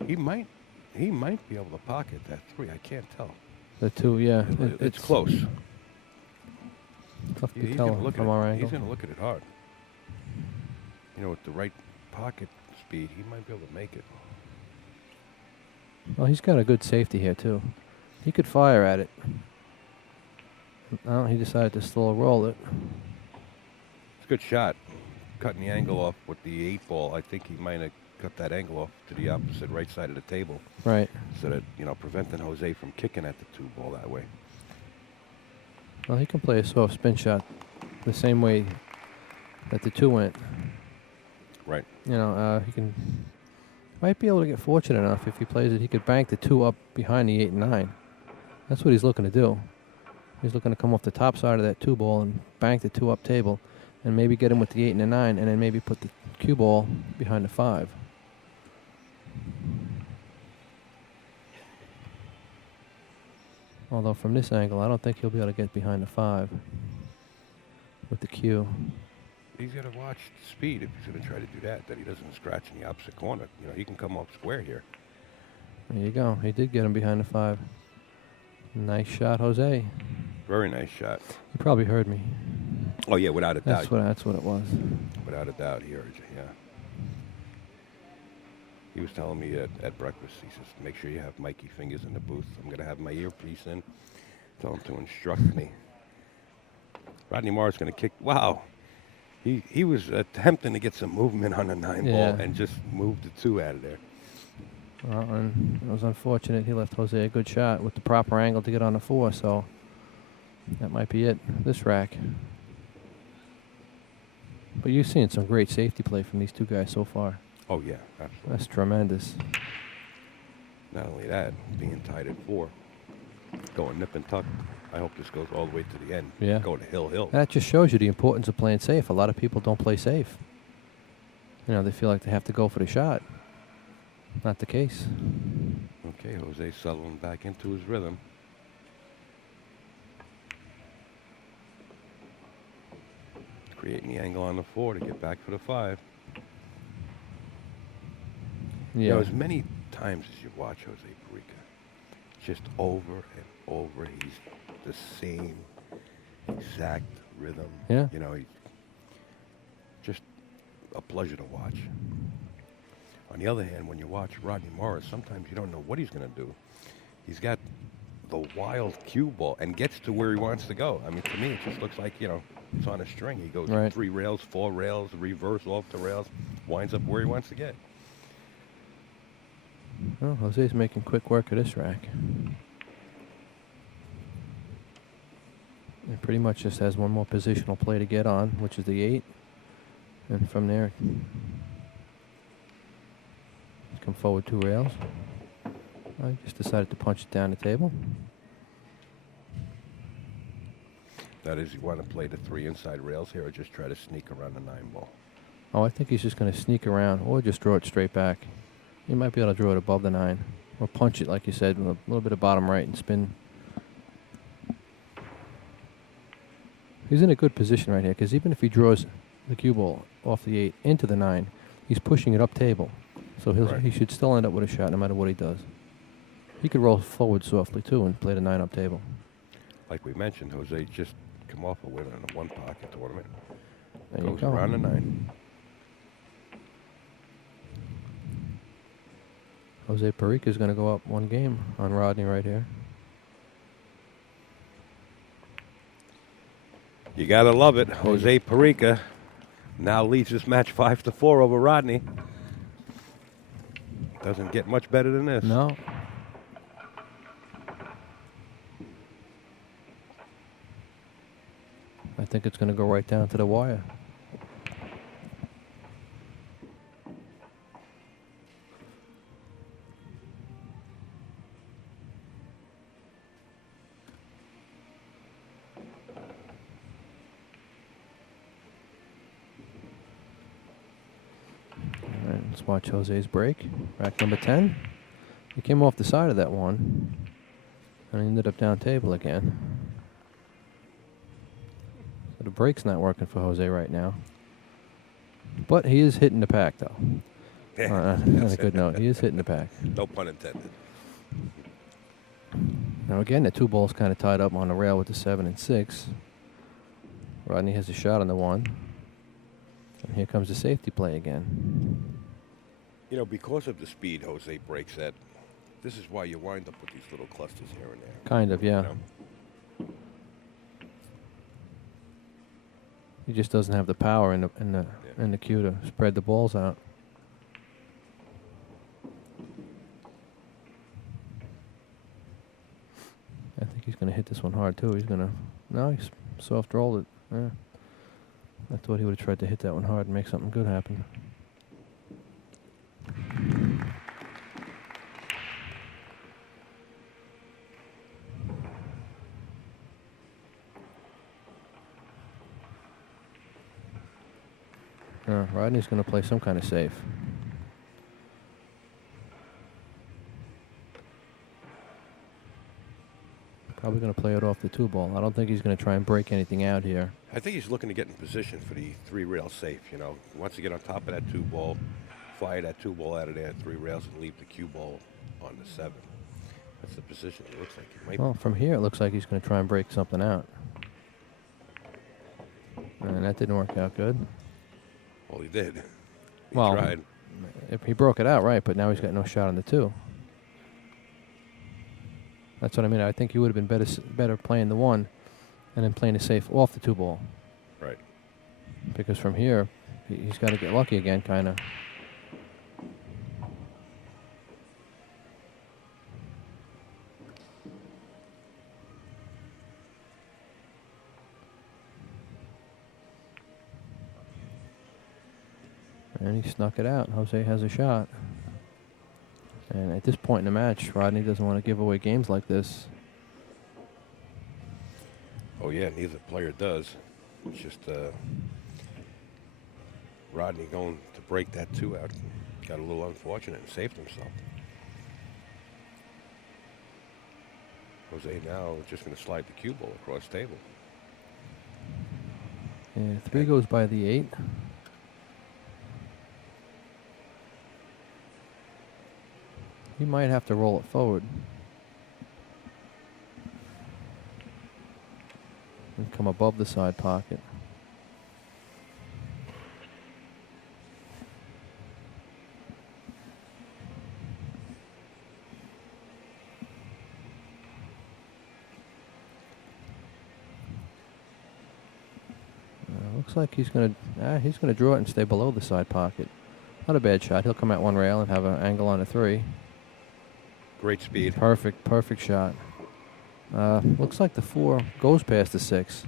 He might be able to pocket that 3. I can't tell. The 2, yeah. It's close. Tough to He's tell gonna look from at our it. angle. He's going to look at it hard. You know, with the right pocket speed, he might be able to make it. Well, he's got a good safety here, too. He could fire at it. No, he decided to slow roll it. It's a good shot. Cutting the angle off with the 8 ball. I think he might have cut that angle off to the opposite right side of the table. Right. So that, you know, preventing Jose from kicking at the 2 ball that way. Well, he can play a soft spin shot the same way that the 2 went. Right. You know, he might be able to get fortunate enough if he plays it. He could bank the 2 up behind the 8 and 9. That's what he's looking to do. He's looking to come off the top side of that 2 ball and bank the 2 up table and maybe get him with the 8 and the 9 and then maybe put the cue ball behind the 5. Although from this angle, I don't think he'll be able to get behind the 5 with the cue. He's got to watch the speed if he's going to try to do that he doesn't scratch in the opposite corner. You know, he can come off square here. There you go. He did get him behind the 5. Nice shot, Jose. Very nice shot. You probably heard me. Oh, yeah, without a doubt. That's what it was. Without a doubt, he heard you, yeah. He was telling me at breakfast, he says, make sure you have Mikey fingers in the booth. I'm going to have my earpiece in. Tell him to instruct me. Rodney Morris going to kick. Wow. He was attempting to get some movement on the 9 ball and just moved the 2 out of there. Well, and it was unfortunate. He left Jose a good shot with the proper angle to get on the 4, so that might be it, this rack. But you've seen some great safety play from these 2 guys so far. Oh, yeah, absolutely. That's tremendous. Not only that, being tied at 4, going nip and tuck. I hope this goes all the way to the end. Yeah. Go to hill. That just shows you the importance of playing safe. A lot of people don't play safe. You know, they feel like they have to go for the shot. Not the case. Okay, Jose settling back into his rhythm. Creating the angle on the 4 to get back for the 5. Yeah. You know, as many times as you watch Jose Parica, just over and over, he's the same exact rhythm. Yeah. You know, he's just a pleasure to watch. On the other hand, when you watch Rodney Morris, sometimes you don't know what he's going to do. He's got the wild cue ball and gets to where he wants to go. I mean, to me, it just looks like, you know, it's on a string. He goes Right. 3 rails, 4 rails, reverse off the rails, winds up where he wants to get. Well, Jose's making quick work of this rack. It pretty much just has one more positional play to get on, which is the 8. And from there, come forward 2 rails. I just decided to punch it down the table. That is, you want to play the 3 inside rails here or just try to sneak around the 9 ball? Oh, I think he's just going to sneak around or just draw it straight back. He might be able to draw it above the 9 or punch it, like you said, with a little bit of bottom right and spin. He's in a good position right here because even if he draws the cue ball off the 8 into the 9, he's pushing it up table. So he should still end up with a shot no matter what he does. He could roll forward softly too and play the 9 up table. Like we mentioned, Jose just come off a win in a 1-pocket tournament. There Goes you go. around the 9. Jose Parica is going to go up 1 game on Rodney right here. You gotta love it. Jose Parica now leads this match 5-4 over Rodney. Doesn't get much better than this. No. I think it's going to go right down to the wire. All right, let's watch Jose's break. Rack number 10. He came off the side of that one and ended up down table again. So the break's not working for Jose right now. But he is hitting the pack, though. On a good note, he is hitting the pack. No pun intended. Now again, the 2 balls kind of tied up on the rail with the 7 and 6. Rodney has a shot on the 1. And here comes the safety play again. You know, because of the speed Jose breaks at, this is why you wind up with these little clusters here and there. Kind of, yeah. You know? He just doesn't have the power in the cue to spread the balls out. I think he's going to hit this one hard too. He's going to he's soft rolled it. Yeah. I thought he would have tried to hit that one hard and make something good happen. Rodney's going to play some kind of safe. Probably going to play it off the 2 ball. I don't think he's going to try and break anything out here. I think he's looking to get in position for the 3 rail safe, you know. He wants to get on top of that 2 ball, fire that 2 ball out of there at 3 rails, and leave the cue ball on the 7. That's the position it looks like he might Well, from here it looks like he's going to try and break something out. And that didn't work out good. Well, he did. He Well, tried. If he broke it out right, but now he's got no shot on the 2. That's what I mean. I think he would have been better playing the 1 and then playing the safe off the 2 ball. Right. Because from here, he's got to get lucky again, kind of. And he snuck it out. Jose has a shot. And at this point in the match, Rodney doesn't want to give away games like this. Oh, yeah, neither player does. It's just Rodney going to break that 2 out. Got a little unfortunate and saved himself. Jose now just going to slide the cue ball across table. And 3 goes by the 8. He might have to roll it forward. And come above the side pocket. Looks like he's gonna draw it and stay below the side pocket. Not a bad shot. He'll come at one rail and have an angle on a 3. Great speed. Perfect shot. Looks like the 4 goes past the 6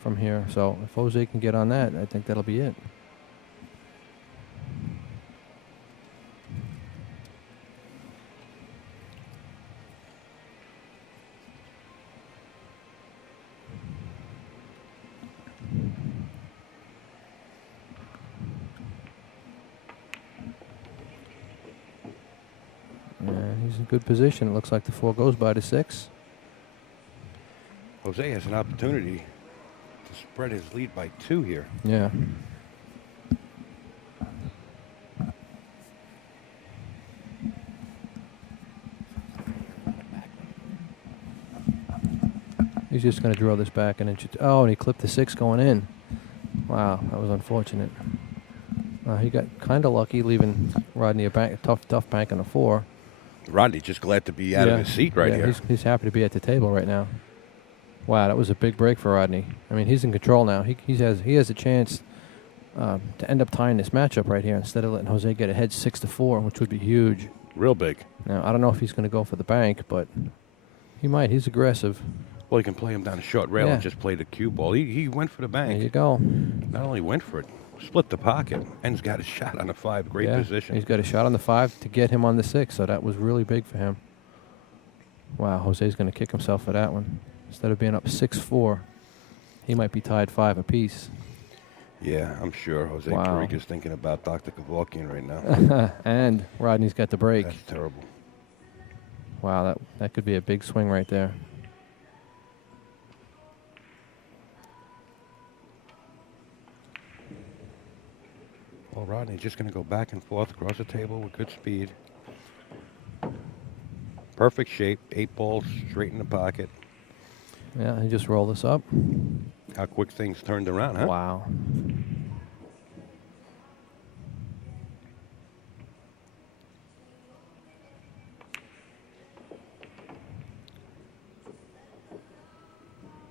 from here. So if Jose can get on that, I think that'll be it. He's in good position. It looks like the 4 goes by the 6. Jose has an opportunity to spread his lead by 2 here. Yeah. He's just going to draw this back an inch. Oh, and he clipped the 6 going in. Wow, that was unfortunate. He got kind of lucky leaving Rodney a tough bank on a 4. Rodney's just glad to be out of his seat right here. He's happy to be at the table right now. Wow, that was a big break for Rodney. I mean, he's in control now. He has a chance to end up tying this matchup right here instead of letting Jose get ahead 6-4, which would be huge. Real big. Now, I don't know if he's going to go for the bank, but he might. He's aggressive. Well, you can play him down a short rail and just play the cue ball. He went for the bank. There you go. Not only went for it, split the pocket, and he's got a shot on the 5. Great position. He's got a shot on the 5 to get him on the 6, so that was really big for him. Wow, Jose's going to kick himself for that one. Instead of being up 6-4, he might be tied 5 apiece. Yeah, I'm sure Jose Parica's thinking about Dr. Kevorkian right now. And Rodney's got the break. That's terrible. Wow, that could be a big swing right there. Well, Rodney's just going to go back and forth across the table with good speed. Perfect shape. 8 balls straight in the pocket. Yeah, he just rolled this up. How quick things turned around, huh? Wow.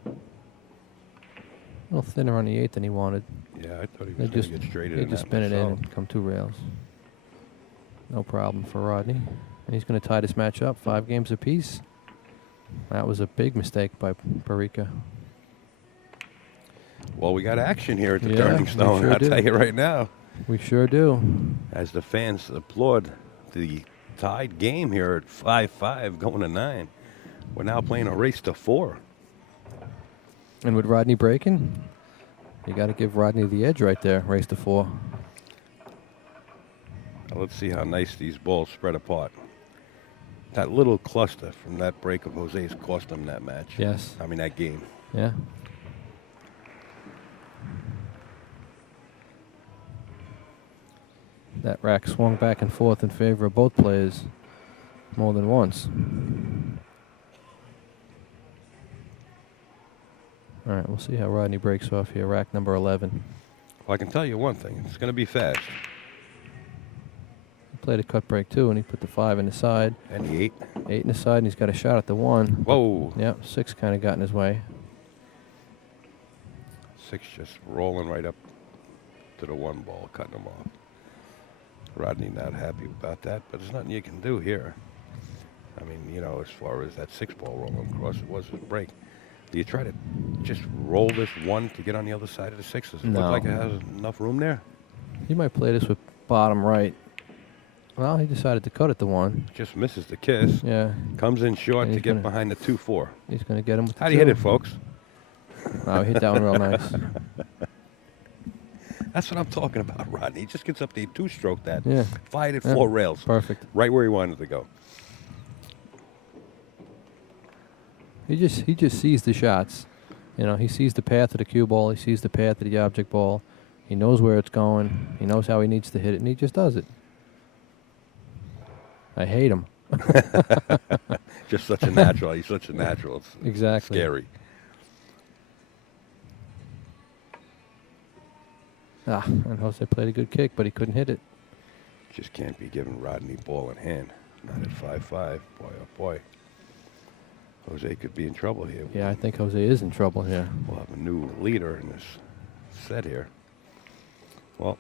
A little thinner on the 8 than he wanted. Yeah, I thought he was going to get straight in. He just spin it in and come 2 rails. No problem for Rodney. And he's going to tie this match up 5 games apiece. That was a big mistake by Parica. Well, we got action here at the Turning Stone, I'll tell you right now. We sure do. As the fans applaud the tied game here at 5-5 going to 9. We're now playing a race to 4. And with Rodney breaking, you got to give Rodney the edge right there, race to 4. Now let's see how nice these balls spread apart. That little cluster from that break of Jose's cost him that match. Yes. I mean, that game. Yeah. That rack swung back and forth in favor of both players more than once. All right, we'll see how Rodney breaks off here. Rack number 11. Well, I can tell you one thing. It's going to be fast. He played a cut break, too, and he put the 5 in the side. And the 8. 8 in the side, and he's got a shot at the 1. Whoa. Yep, 6 kind of got in his way. 6 just rolling right up to the 1 ball, cutting him off. Rodney not happy about that, but there's nothing you can do here. I mean, you know, as far as that 6 ball rolling across, it was a break. Do you try to just roll this 1 to get on the other side of the 6? Does it look like it has enough room there? He might play this with bottom right. Well, he decided to cut it to 1. Just misses the kiss. Yeah. Comes in short to get behind the 2-4. He's going to get him with the 2. How do you hit it, folks? Oh, he hit that one real nice. That's what I'm talking about, Rodney. He just gets up there, 2-stroke that. Yeah. Fired at 4 rails. Perfect. Right where he wanted to go. He just sees the shots. You know, he sees the path of the cue ball. He sees the path of the object ball. He knows where it's going. He knows how he needs to hit it, and he just does it. I hate him. Just such a natural. He's such a natural. It's exactly. Scary. And Jose played a good kick, but he couldn't hit it. Just can't be giving Rodney ball in hand. Not at 5-5. Boy, oh boy. Jose could be in trouble here. Yeah, I think Jose is in trouble here. We'll have a new leader in this set here. Well,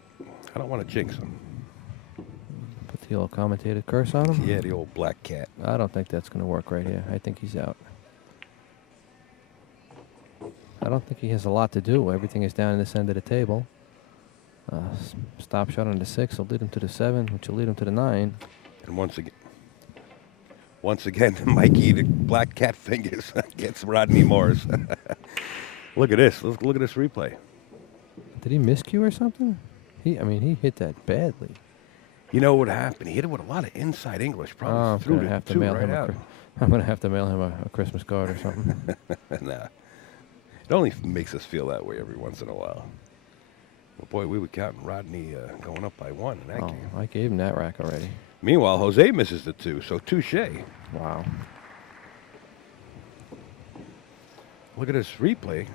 I don't want to jinx him. Put the old commentator curse on him. Yeah, the old black cat. I don't think that's going to work right here. I think he's out. I don't think he has a lot to do. Everything is down in this end of the table. Stop shot on the 6 will lead him to the 7, which will lead him to the 9. And once again, Mikey, the black cat fingers, gets Rodney Morris. Look at this. Look at this replay. Did he miscue or something? He hit that badly. You know what happened? He hit it with a lot of inside English. Probably I'm threw gonna the have to two mail right him. out. I'm gonna have to mail him a Christmas card or something. Nah. It only makes us feel that way every once in a while. Well, boy, we were counting Rodney going up by 1 in that game. I gave him that rack already. Meanwhile, Jose misses the 2, so touche. Wow. Look at this replay.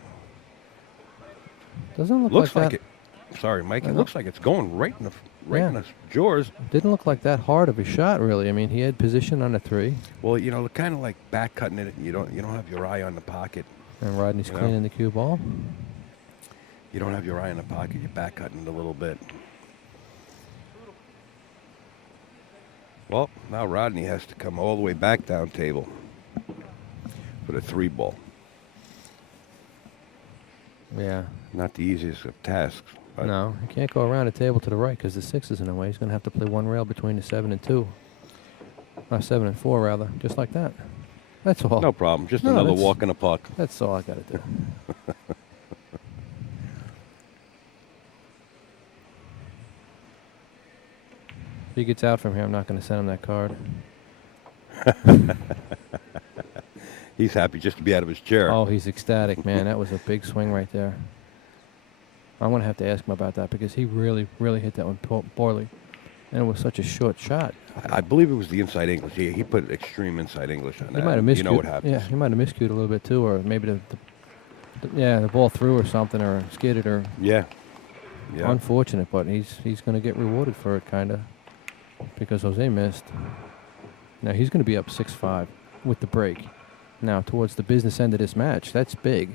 Doesn't look Looks like like that. it. Sorry, Mike. I It know. looks like it's going right in the jaws. Didn't look like that hard of a shot, really. I mean, he had position on the 3, Well, you know, kind of like back cutting it. You don't have your eye on the pocket. and Rodney's You know? cleaning the cue ball. You don't have your eye on the pocket. You're back cutting it a little bit. Well, now Rodney has to come all the way back down table for the 3 ball. Yeah. Not the easiest of tasks. But No, he can't go around the table to the right because the 6 is in the way. He's going to have to play one rail between the 7 and 2. 7 and 4, rather. Just like that. That's all. No problem. Just No, another that's- walk in the park. That's all I got to do. If he gets out from here, I'm not going to send him that card. He's happy just to be out of his chair. Oh, he's ecstatic, man. That was a big swing right there. I'm going to have to ask him about that because he really, really hit that one poorly. And it was such a short shot. I believe it was the inside English. He put extreme inside English on He that. might have miscued. You know what happens. Yeah, he might have miscued a little bit too, or maybe the ball threw or something, or skidded, or Yeah. Yeah. unfortunate. But he's going to get rewarded for it, kind of, because Jose missed. Now he's going to be up 6-5 with the break. Now towards the business end of this match, that's big.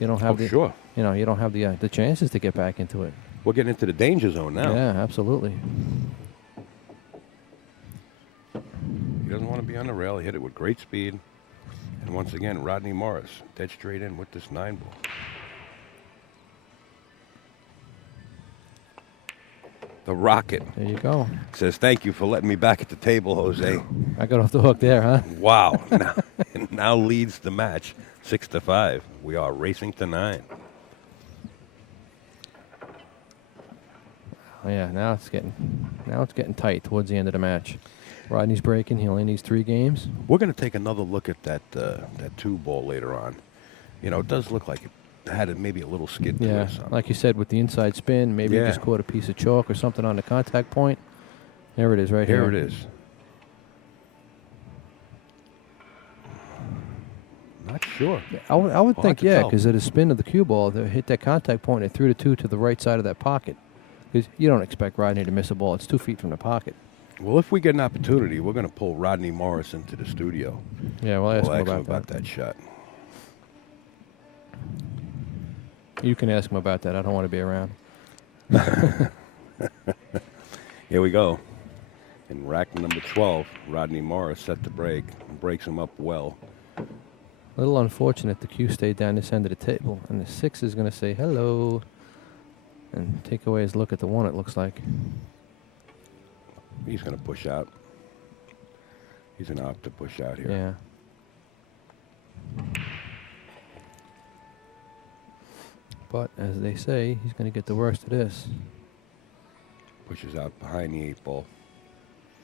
You don't have sure. you don't have the chances to get back into it. We're getting into the danger zone now. Yeah, absolutely. He doesn't want to be on the rail. He hit it with great speed. And once again, Rodney Morris dead straight in with this 9 ball. The Rocket There you go. says, "Thank you for letting me back at the table, Jose." I got off the hook there, huh? Wow. now leads the match 6-5. We are racing to 9. Oh, yeah, now it's getting tight towards the end of the match. Rodney's breaking. He only needs 3 games. We're going to take another look at that 2 ball later on. You know, it does look like it had maybe a little skid to it Yeah, or something. like you said, with the inside spin, maybe he Yeah. just caught a piece of chalk or something on the contact point. There it is, right here. Here it is. Not sure. I would Hard think, to yeah, tell. because of the spin of the cue ball, they hit that contact point and threw the 2 to the right side of that pocket. Because you don't expect Rodney to miss a ball. It's 2 feet from the pocket. Well, if we get an opportunity, we're going to pull Rodney Morris into the studio. Yeah, well, ask We'll him ask him about that. that shot. You can ask him about that. I don't want to be around. Here we go. In rack number 12, Rodney Morris set the break and breaks him up well. A little unfortunate the cue stayed down this end of the table. And the 6 is going to say hello and take away his look at the 1, it looks like. He's going to push out. He's going to opt to push out here. Yeah. But as they say, he's going to get the worst of this. Pushes out behind the 8 ball.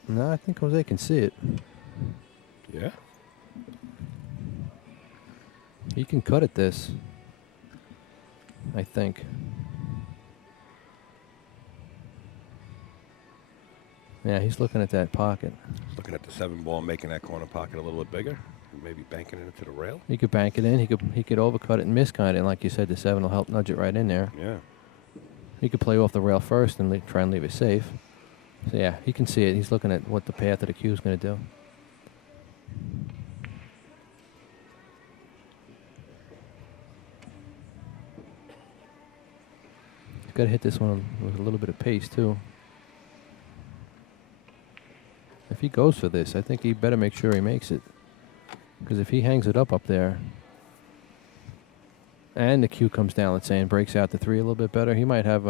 No, I think Jose can see it. Yeah? He can cut at this. I think. Yeah, he's looking at that pocket. He's looking at the 7 ball, making that corner pocket a little bit bigger. And maybe banking it into the rail. He could bank it in. He could overcut it and miss kind of. And like you said, the 7 will help nudge it right in there. Yeah. He could play off the rail first and try and leave it safe. So yeah, he can see it. He's looking at what the path of the cue is going to do. Got to hit this one with a little bit of pace, too. If he goes for this, I think he better make sure he makes it. Because if he hangs it up there, and the cue comes down, let's say, and breaks out the 3 a little bit better, he might have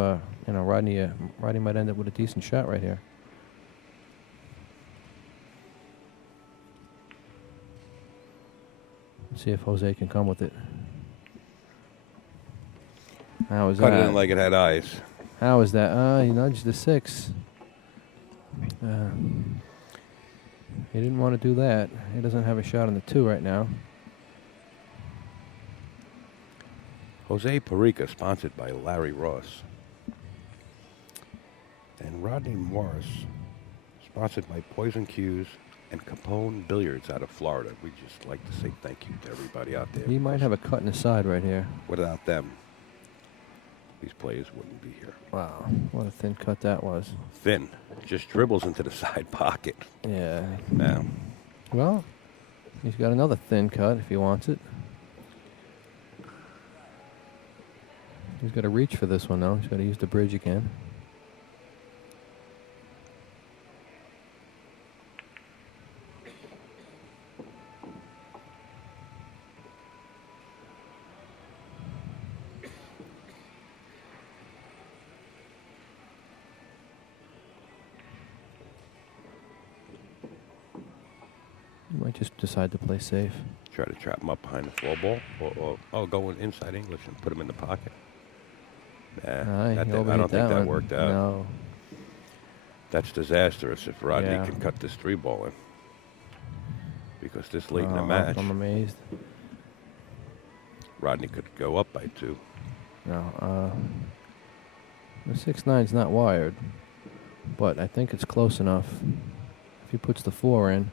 Rodney might end up with a decent shot right here. Let's see if Jose can come with it. How is Cut that? it in like it had eyes. How is that? He nudged the 6. He didn't want to do that. He doesn't have a shot on the 2 right now. Jose Parica, sponsored by Larry Ross. And Rodney Morris, sponsored by Poison Cues and Capone Billiards out of Florida. We just like to say thank you to everybody out there. He might have a cut in the side right here. Without them, these players wouldn't be here. Wow, what a thin cut that was. Thin. Just dribbles into the side pocket. Yeah. Now. Well, he's got another thin cut if he wants it. He's got to reach for this one, though. He's got to use the bridge again. Might just decide to play safe. Try to trap him up behind the 4 ball. Or go inside English and put him in the pocket. Nah, I don't think that worked out. No. That's disastrous if Rodney Yeah. can cut this 3 ball in. Because this late in the match, I'm amazed. Rodney could go up by 2. No. The 6-9's not wired, but I think it's close enough. If he puts the 4 in,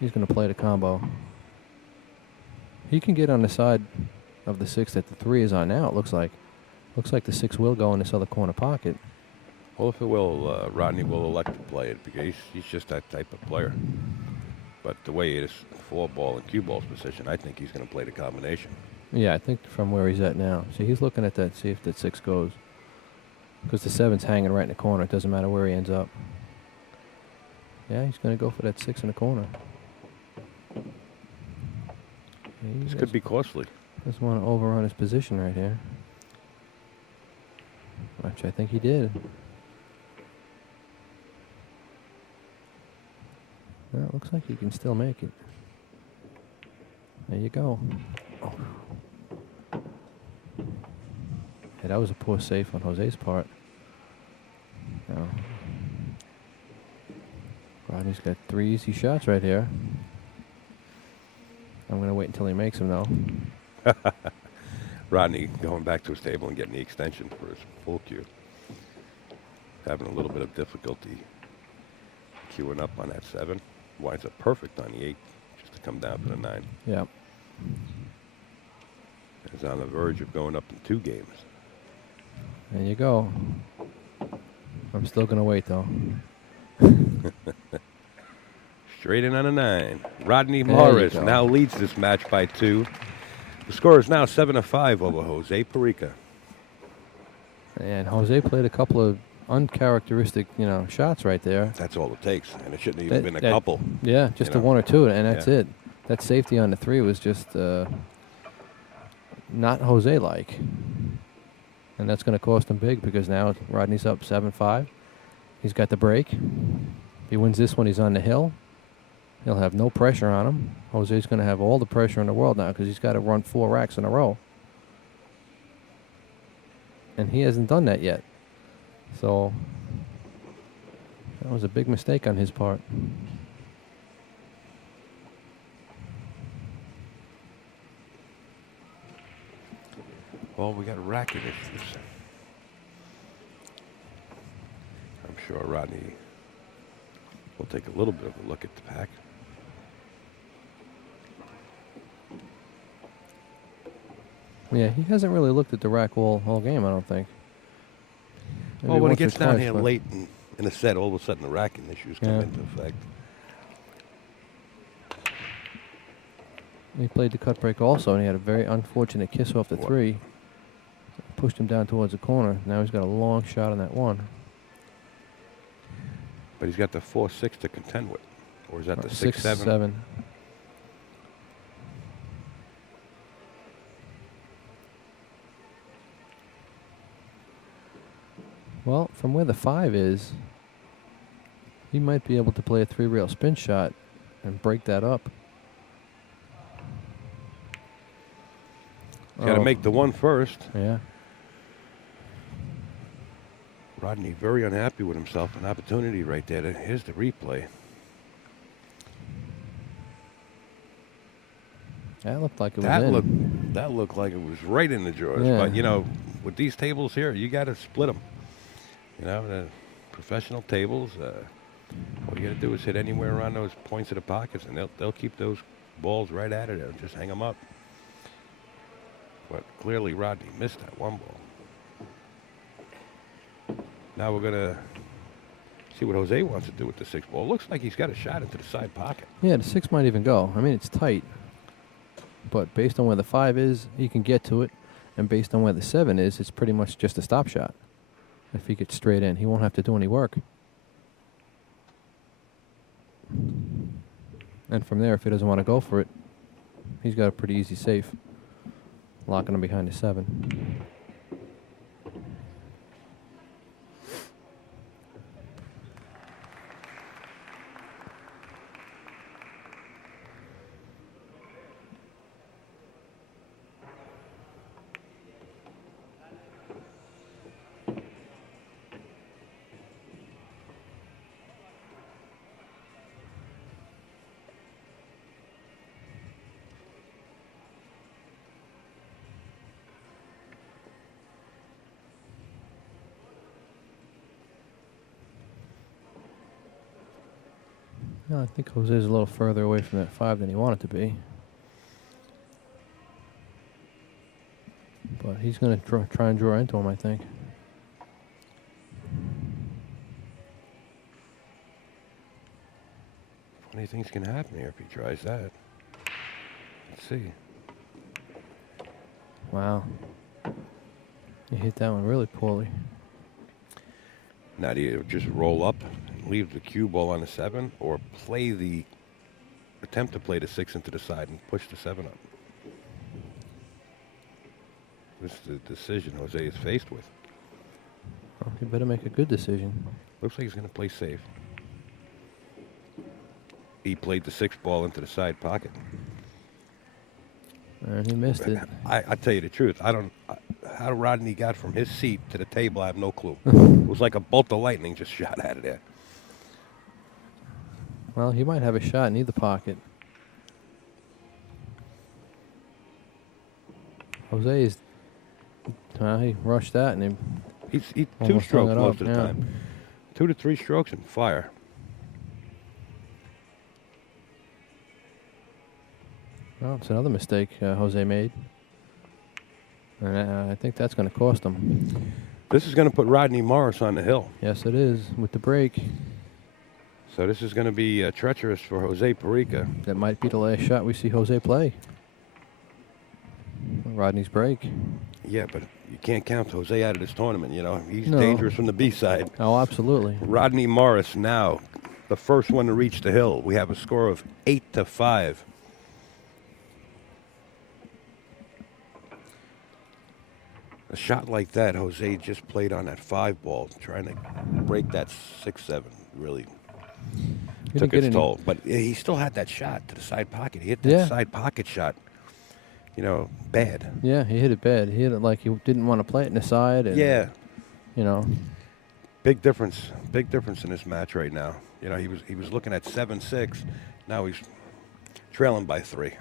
he's going to play the combo. He can get on the side of the 6 that the 3 is on now, it looks like. Looks like the 6 will go in this other corner pocket. Well, if it will, Rodney will elect to play it because he's just that type of player. But the way it is 4 ball and cue ball's position, I think he's going to play the combination. Yeah, I think from where he's at now. See, he's looking at that, see if that 6 goes. Because the 7's hanging right in the corner. It doesn't matter where he ends up. Yeah, he's going to go for that 6 in the corner. This could be costly. Doesn't want to overrun his position right here. Which I think he did. Well, it looks like he can still make it. There you go. Oh. Yeah, that was a poor save on Jose's part. No. Rodney's got 3 easy shots right here. I'm going to wait until he makes them, though. Rodney going back to his table and getting the extension for his full cue. Having a little bit of difficulty queuing up on that 7. Winds up perfect on the 8, just to come down to the 9. Yeah. He's on the verge of going up in 2 games. There you go. I'm still going to wait, though. Straight in on a 9. Rodney Morris now leads this match by 2. The score is now 7-5 over Jose Parica. And Jose played a couple of uncharacteristic, shots right there. That's all it takes, and it shouldn't even been a couple. Yeah, just a 1 or 2, and that's it. That safety on the 3 was just not Jose-like. And that's going to cost him big because now Rodney's up 7-5. He's got the break. If he wins this one, he's on the hill. He'll have no pressure on him. Jose's going to have all the pressure in the world now because he's got to run 4 racks in a row. And he hasn't done that yet. So that was a big mistake on his part. Well, we got racket issues. I'm sure Rodney will take a little bit of a look at the pack. Yeah, he hasn't really looked at the rack whole game, I don't think. Maybe Well, when it once or gets down twice, here but late in the set, all of a sudden the racking issues come into effect. He played the cut break also, and he had a very unfortunate kiss off the 3. pushed him down towards the corner. Now he's got a long shot on that one. But he's got the 4-6 to contend with. Or is that the 6-7? 6-7? Well, from where the 5 is, he might be able to play a 3-rail spin shot and break that up. Got to make the 1 first. Yeah. Rodney very unhappy with himself. An opportunity right there. Here's the replay. That looked like it was in. That looked like it was right in the drawers. Yeah. But, you know, with these tables here, you got to split them. You know, the professional tables, all you got to do is hit anywhere around those points of the pockets, and they'll keep those balls right at it and just hang them up. But clearly Rodney missed that 1 ball. Now we're going to see what Jose wants to do with the 6 ball. Looks like he's got a shot into the side pocket. Yeah, the 6 might even go. I mean, it's tight. But based on where the 5 is, he can get to it. And based on where the 7 is, it's pretty much just a stop shot. If he gets straight in, he won't have to do any work. And from there, if he doesn't want to go for it, he's got a pretty easy safe. Locking him behind the 7. No, I think Jose's a little further away from that 5 than he wanted to be. But he's going to try and draw into him, I think. Funny things can happen here if he tries that. Let's see. Wow. He hit that one really poorly. Now do you just roll up, leave the cue ball on the 7, or attempt to play the 6 into the side and push the 7 up? This is the decision Jose is faced with. Well, he better make a good decision. Looks like he's going to play safe. He played the 6 ball into the side pocket. And he missed it. I tell you the truth, how Rodney got from his seat to the table, I have no clue. It was like a bolt of lightning just shot out of there. Well, he might have a shot in either pocket. Jose is... he rushed that and He's 2 almost hung strokes it most up, of the yeah. time. 2 to 3 strokes and fire. Well, it's another mistake Jose made. And I think that's going to cost him. This is going to put Rodney Morris on the hill. Yes, it is, with the break. So this is going to be treacherous for Jose Parica. That might be the last shot we see Jose play. Rodney's break. Yeah, but you can't count Jose out of this tournament, you know. He's No. dangerous from the B side. Oh, absolutely. Rodney Morris now, the first one to reach the hill. We have a score of 8-5. A shot like that, Jose just played on that 5 ball, trying to break that 6-7. Really He took didn't get its any- toll. But he still had that shot to the side pocket. He hit that side pocket shot, you know, bad. Yeah, he hit it bad. He hit it like he didn't want to play it in the side. And, Yeah. You know. Big difference in this match right now. You know, he was looking at 7-6. Now he's trailing by 3.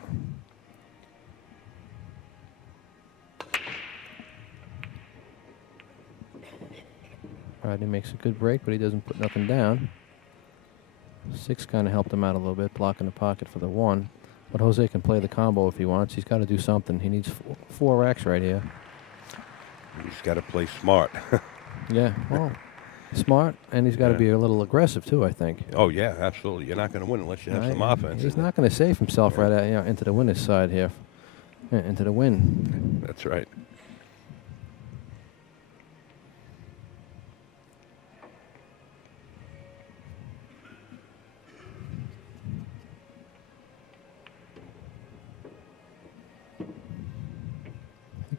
Rodney makes a good break, but he doesn't put nothing down. 6 kind of helped him out a little bit, blocking the pocket for the 1. But Jose can play the combo if he wants. He's got to do something. He needs 4 racks right here. He's got to play smart. Yeah, well, smart, and he's got to Yeah. be a little aggressive too, I think. Oh, yeah, absolutely. You're not going to win unless you have some offense. He's not going to save himself right at, into the winner's side here, into the win. That's right.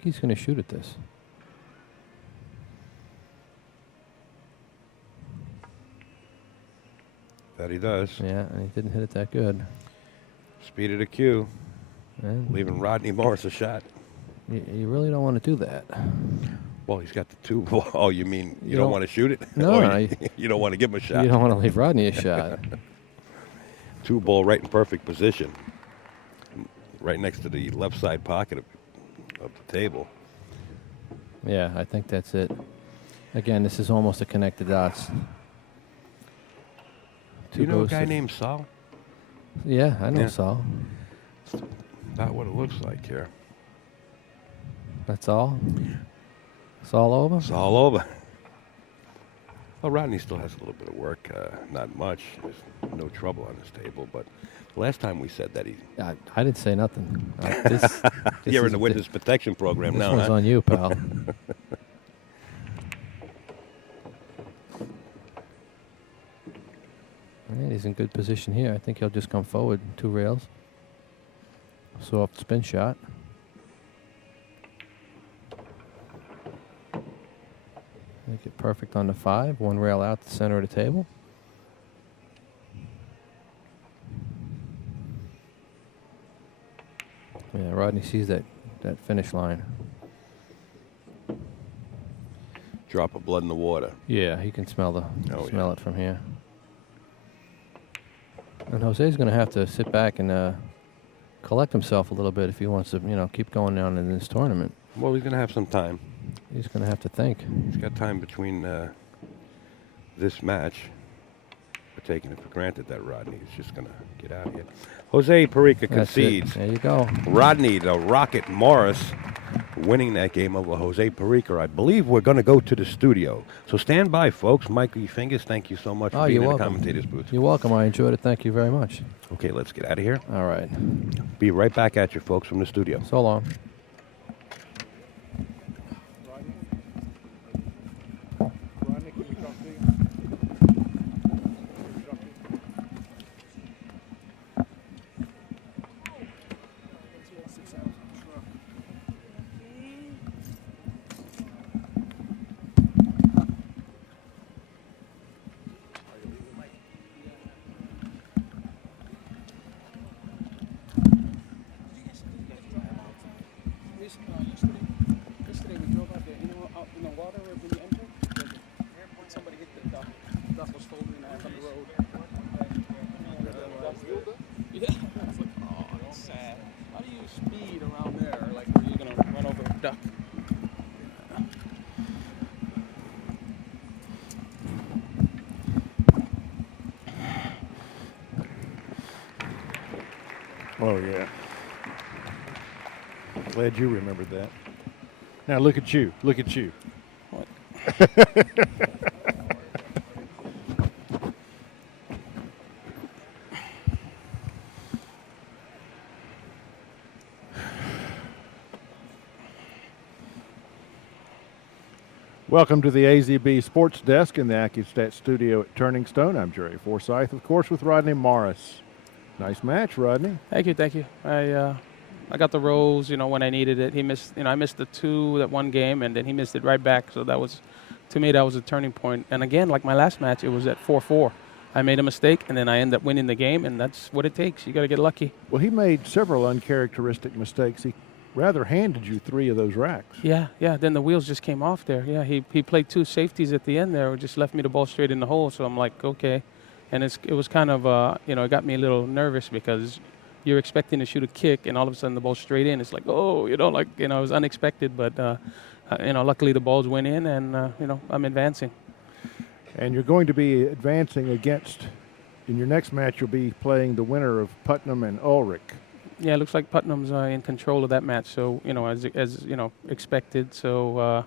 he's going to shoot at this. That he does. Yeah, and he didn't hit it that good. Speed of the cue, And leaving Rodney Morris a shot. you really don't want to do that. Well, he's got the 2 ball. Oh, you mean you don't don't- want to shoot it? No, Or you don't want to give him a shot. You don't want to leave Rodney a shot. 2 ball right in perfect position. Right next to the left side pocket of the table. Yeah, I think that's it. Again, this is almost a connect the dots. Do you know a goes guy to- named Sal? Yeah, I know Yeah. Saul. About what it looks like here. That's all? It's all over? It's all over. Well, Rodney still has a little bit of work. Not much. There's no trouble on this table. But last time we said that he... I didn't say nothing. This You're is in the witness protection program This now, one's huh? on you, pal. And he's in good position here. I think he'll just come forward 2 rails. Soft spin shot. Make it perfect on the 5. 1 rail out the center of the table. Yeah, Rodney sees that finish line. Drop of blood in the water. Yeah, he can smell Oh, it from here. And Jose's going to have to sit back and collect himself a little bit if he wants to, keep going down in this tournament. Well, he's going to have some time. He's going to have to think. He's got time between this match. We're taking it for granted that Rodney is just going to get out of here. Jose Parica That's concedes. it. There you go. Rodney, the Rocket Morris, winning that game over Jose Parica. I believe we're going to go to the studio. So stand by, folks. Michael Fingers, thank you so much for being you're in the welcome. commentator's booth. You're welcome. I enjoyed it. Thank you very much. Okay, let's get out of here. All right. Be right back at you, folks, from the studio. So long. Rodney, can we talk to you? Yesterday we drove out there, out in the water when you enter. Somebody hit the duck. The duck was folding in half on the road. Yeah. It's like, oh, that's sad. How do you speed around there? Like, where you're going to run over a duck? Oh, yeah. Glad you remembered that. Now look at you. Look at you. What? Welcome to the AZB Sports Desk in the Accu-Stats studio at Turning Stone. I'm Jerry Forsyth, of course, with Rodney Morris. Nice match, Rodney. Thank you. I got the rolls, when I needed it. He missed, I missed the 2 that one game, and then he missed it right back. So that was, to me, that was a turning point. And again, like my last match, it was at 4-4. I made a mistake, and then I ended up winning the game, and that's what it takes. You got to get lucky. Well, he made several uncharacteristic mistakes. He rather handed you 3 of those racks. Yeah. Then the wheels just came off there. Yeah, he played 2 safeties at the end there, or just left me the ball straight in the hole. So I'm like, okay. And it was kind of, it got me a little nervous because you're expecting to shoot a kick, and all of a sudden the ball's straight in. It's like, oh, it was unexpected. But, luckily the balls went in, and, I'm advancing. And you're going to be advancing in your next match, you'll be playing the winner of Putnam and Ulrich. Yeah, it looks like Putnam's in control of that match. So, as expected. So,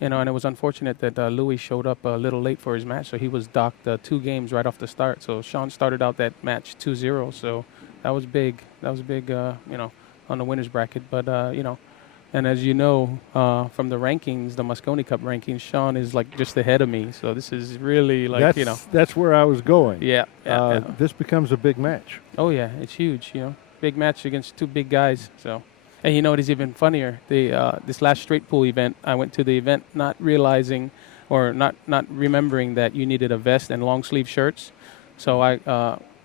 and it was unfortunate that Louis showed up a little late for his match. So he was docked 2 games right off the start. So Sean started out that match 2-0. So that was big. That was big, on the winner's bracket. But, and as you know, from the rankings, the Mosconi Cup rankings, Sean is like just ahead of me. So this is really like, That's where I was going. Yeah. This becomes a big match. Oh, yeah, it's huge, Big match against 2 big guys. So And you know what is even funnier? This last straight pool event, I went to the event not realizing or not remembering that you needed a vest and long sleeve shirts. So I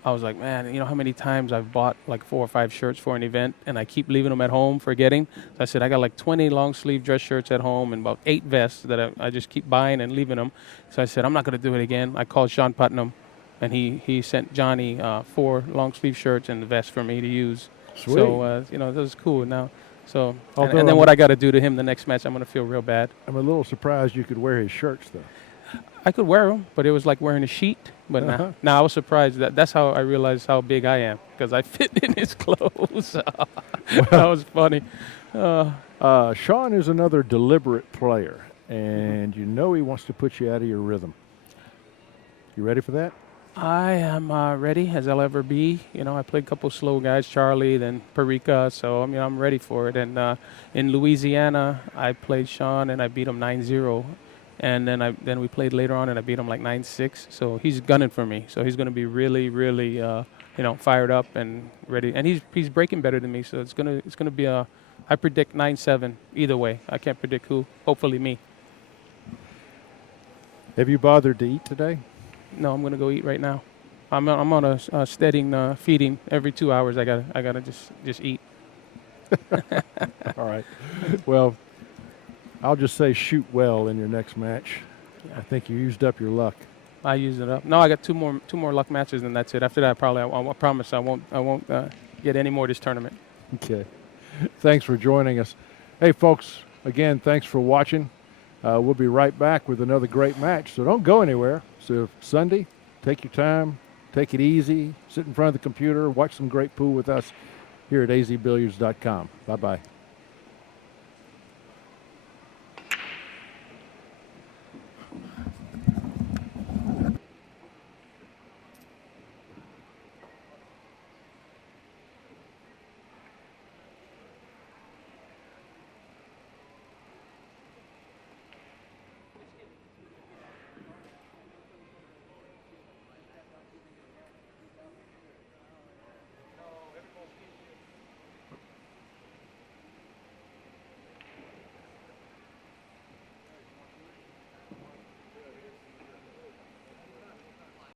was like, man, you know how many times I've bought like 4 or 5 shirts for an event and I keep leaving them at home forgetting. So I said, I got like 20 long sleeve dress shirts at home and about 8 vests that I just keep buying and leaving them. So I said, I'm not going to do it again. I called Sean Putnam and he sent Johnny 4 long sleeve shirts and the vest for me to use. Sweet. So, you know, that was cool now. So, Although and then what I got to do to him the next match, I'm going to feel real bad. I'm a little surprised you could wear his shirts, though. I could wear them, but it was like wearing a sheet. But now I was surprised. That's how I realized how big I am, because I fit in his clothes. That was funny. Sean is another deliberate player, and you know he wants to put you out of your rhythm. You ready for that? I am ready as I'll ever be. You know, I played a couple slow guys, Charlie, then Parica, so I mean, I'm ready for it. And in Louisiana, I played Sean, and I beat him 9-0. And then we played later on, and I beat him like 9-6. So he's gunning for me. So he's going to be really, really, fired up and ready. And he's breaking better than me, so it's gonna be I predict 9-7 either way. I can't predict who. Hopefully me. Have you bothered to eat today? No, I'm gonna go eat right now. I'm on a steady feeding every 2 hours. I gotta just eat. All right. Well, I'll just say shoot well in your next match. Yeah. I think you used up your luck. I used it up. No, I got two more luck matches, and that's it. After that, I promise I won't get any more this tournament. Okay. Thanks for joining us. Hey, folks, again, thanks for watching. We'll be right back with another great match, so don't go anywhere. So Sunday, take your time, take it easy, sit in front of the computer, watch some great pool with us here at azbilliards.com. Bye-bye.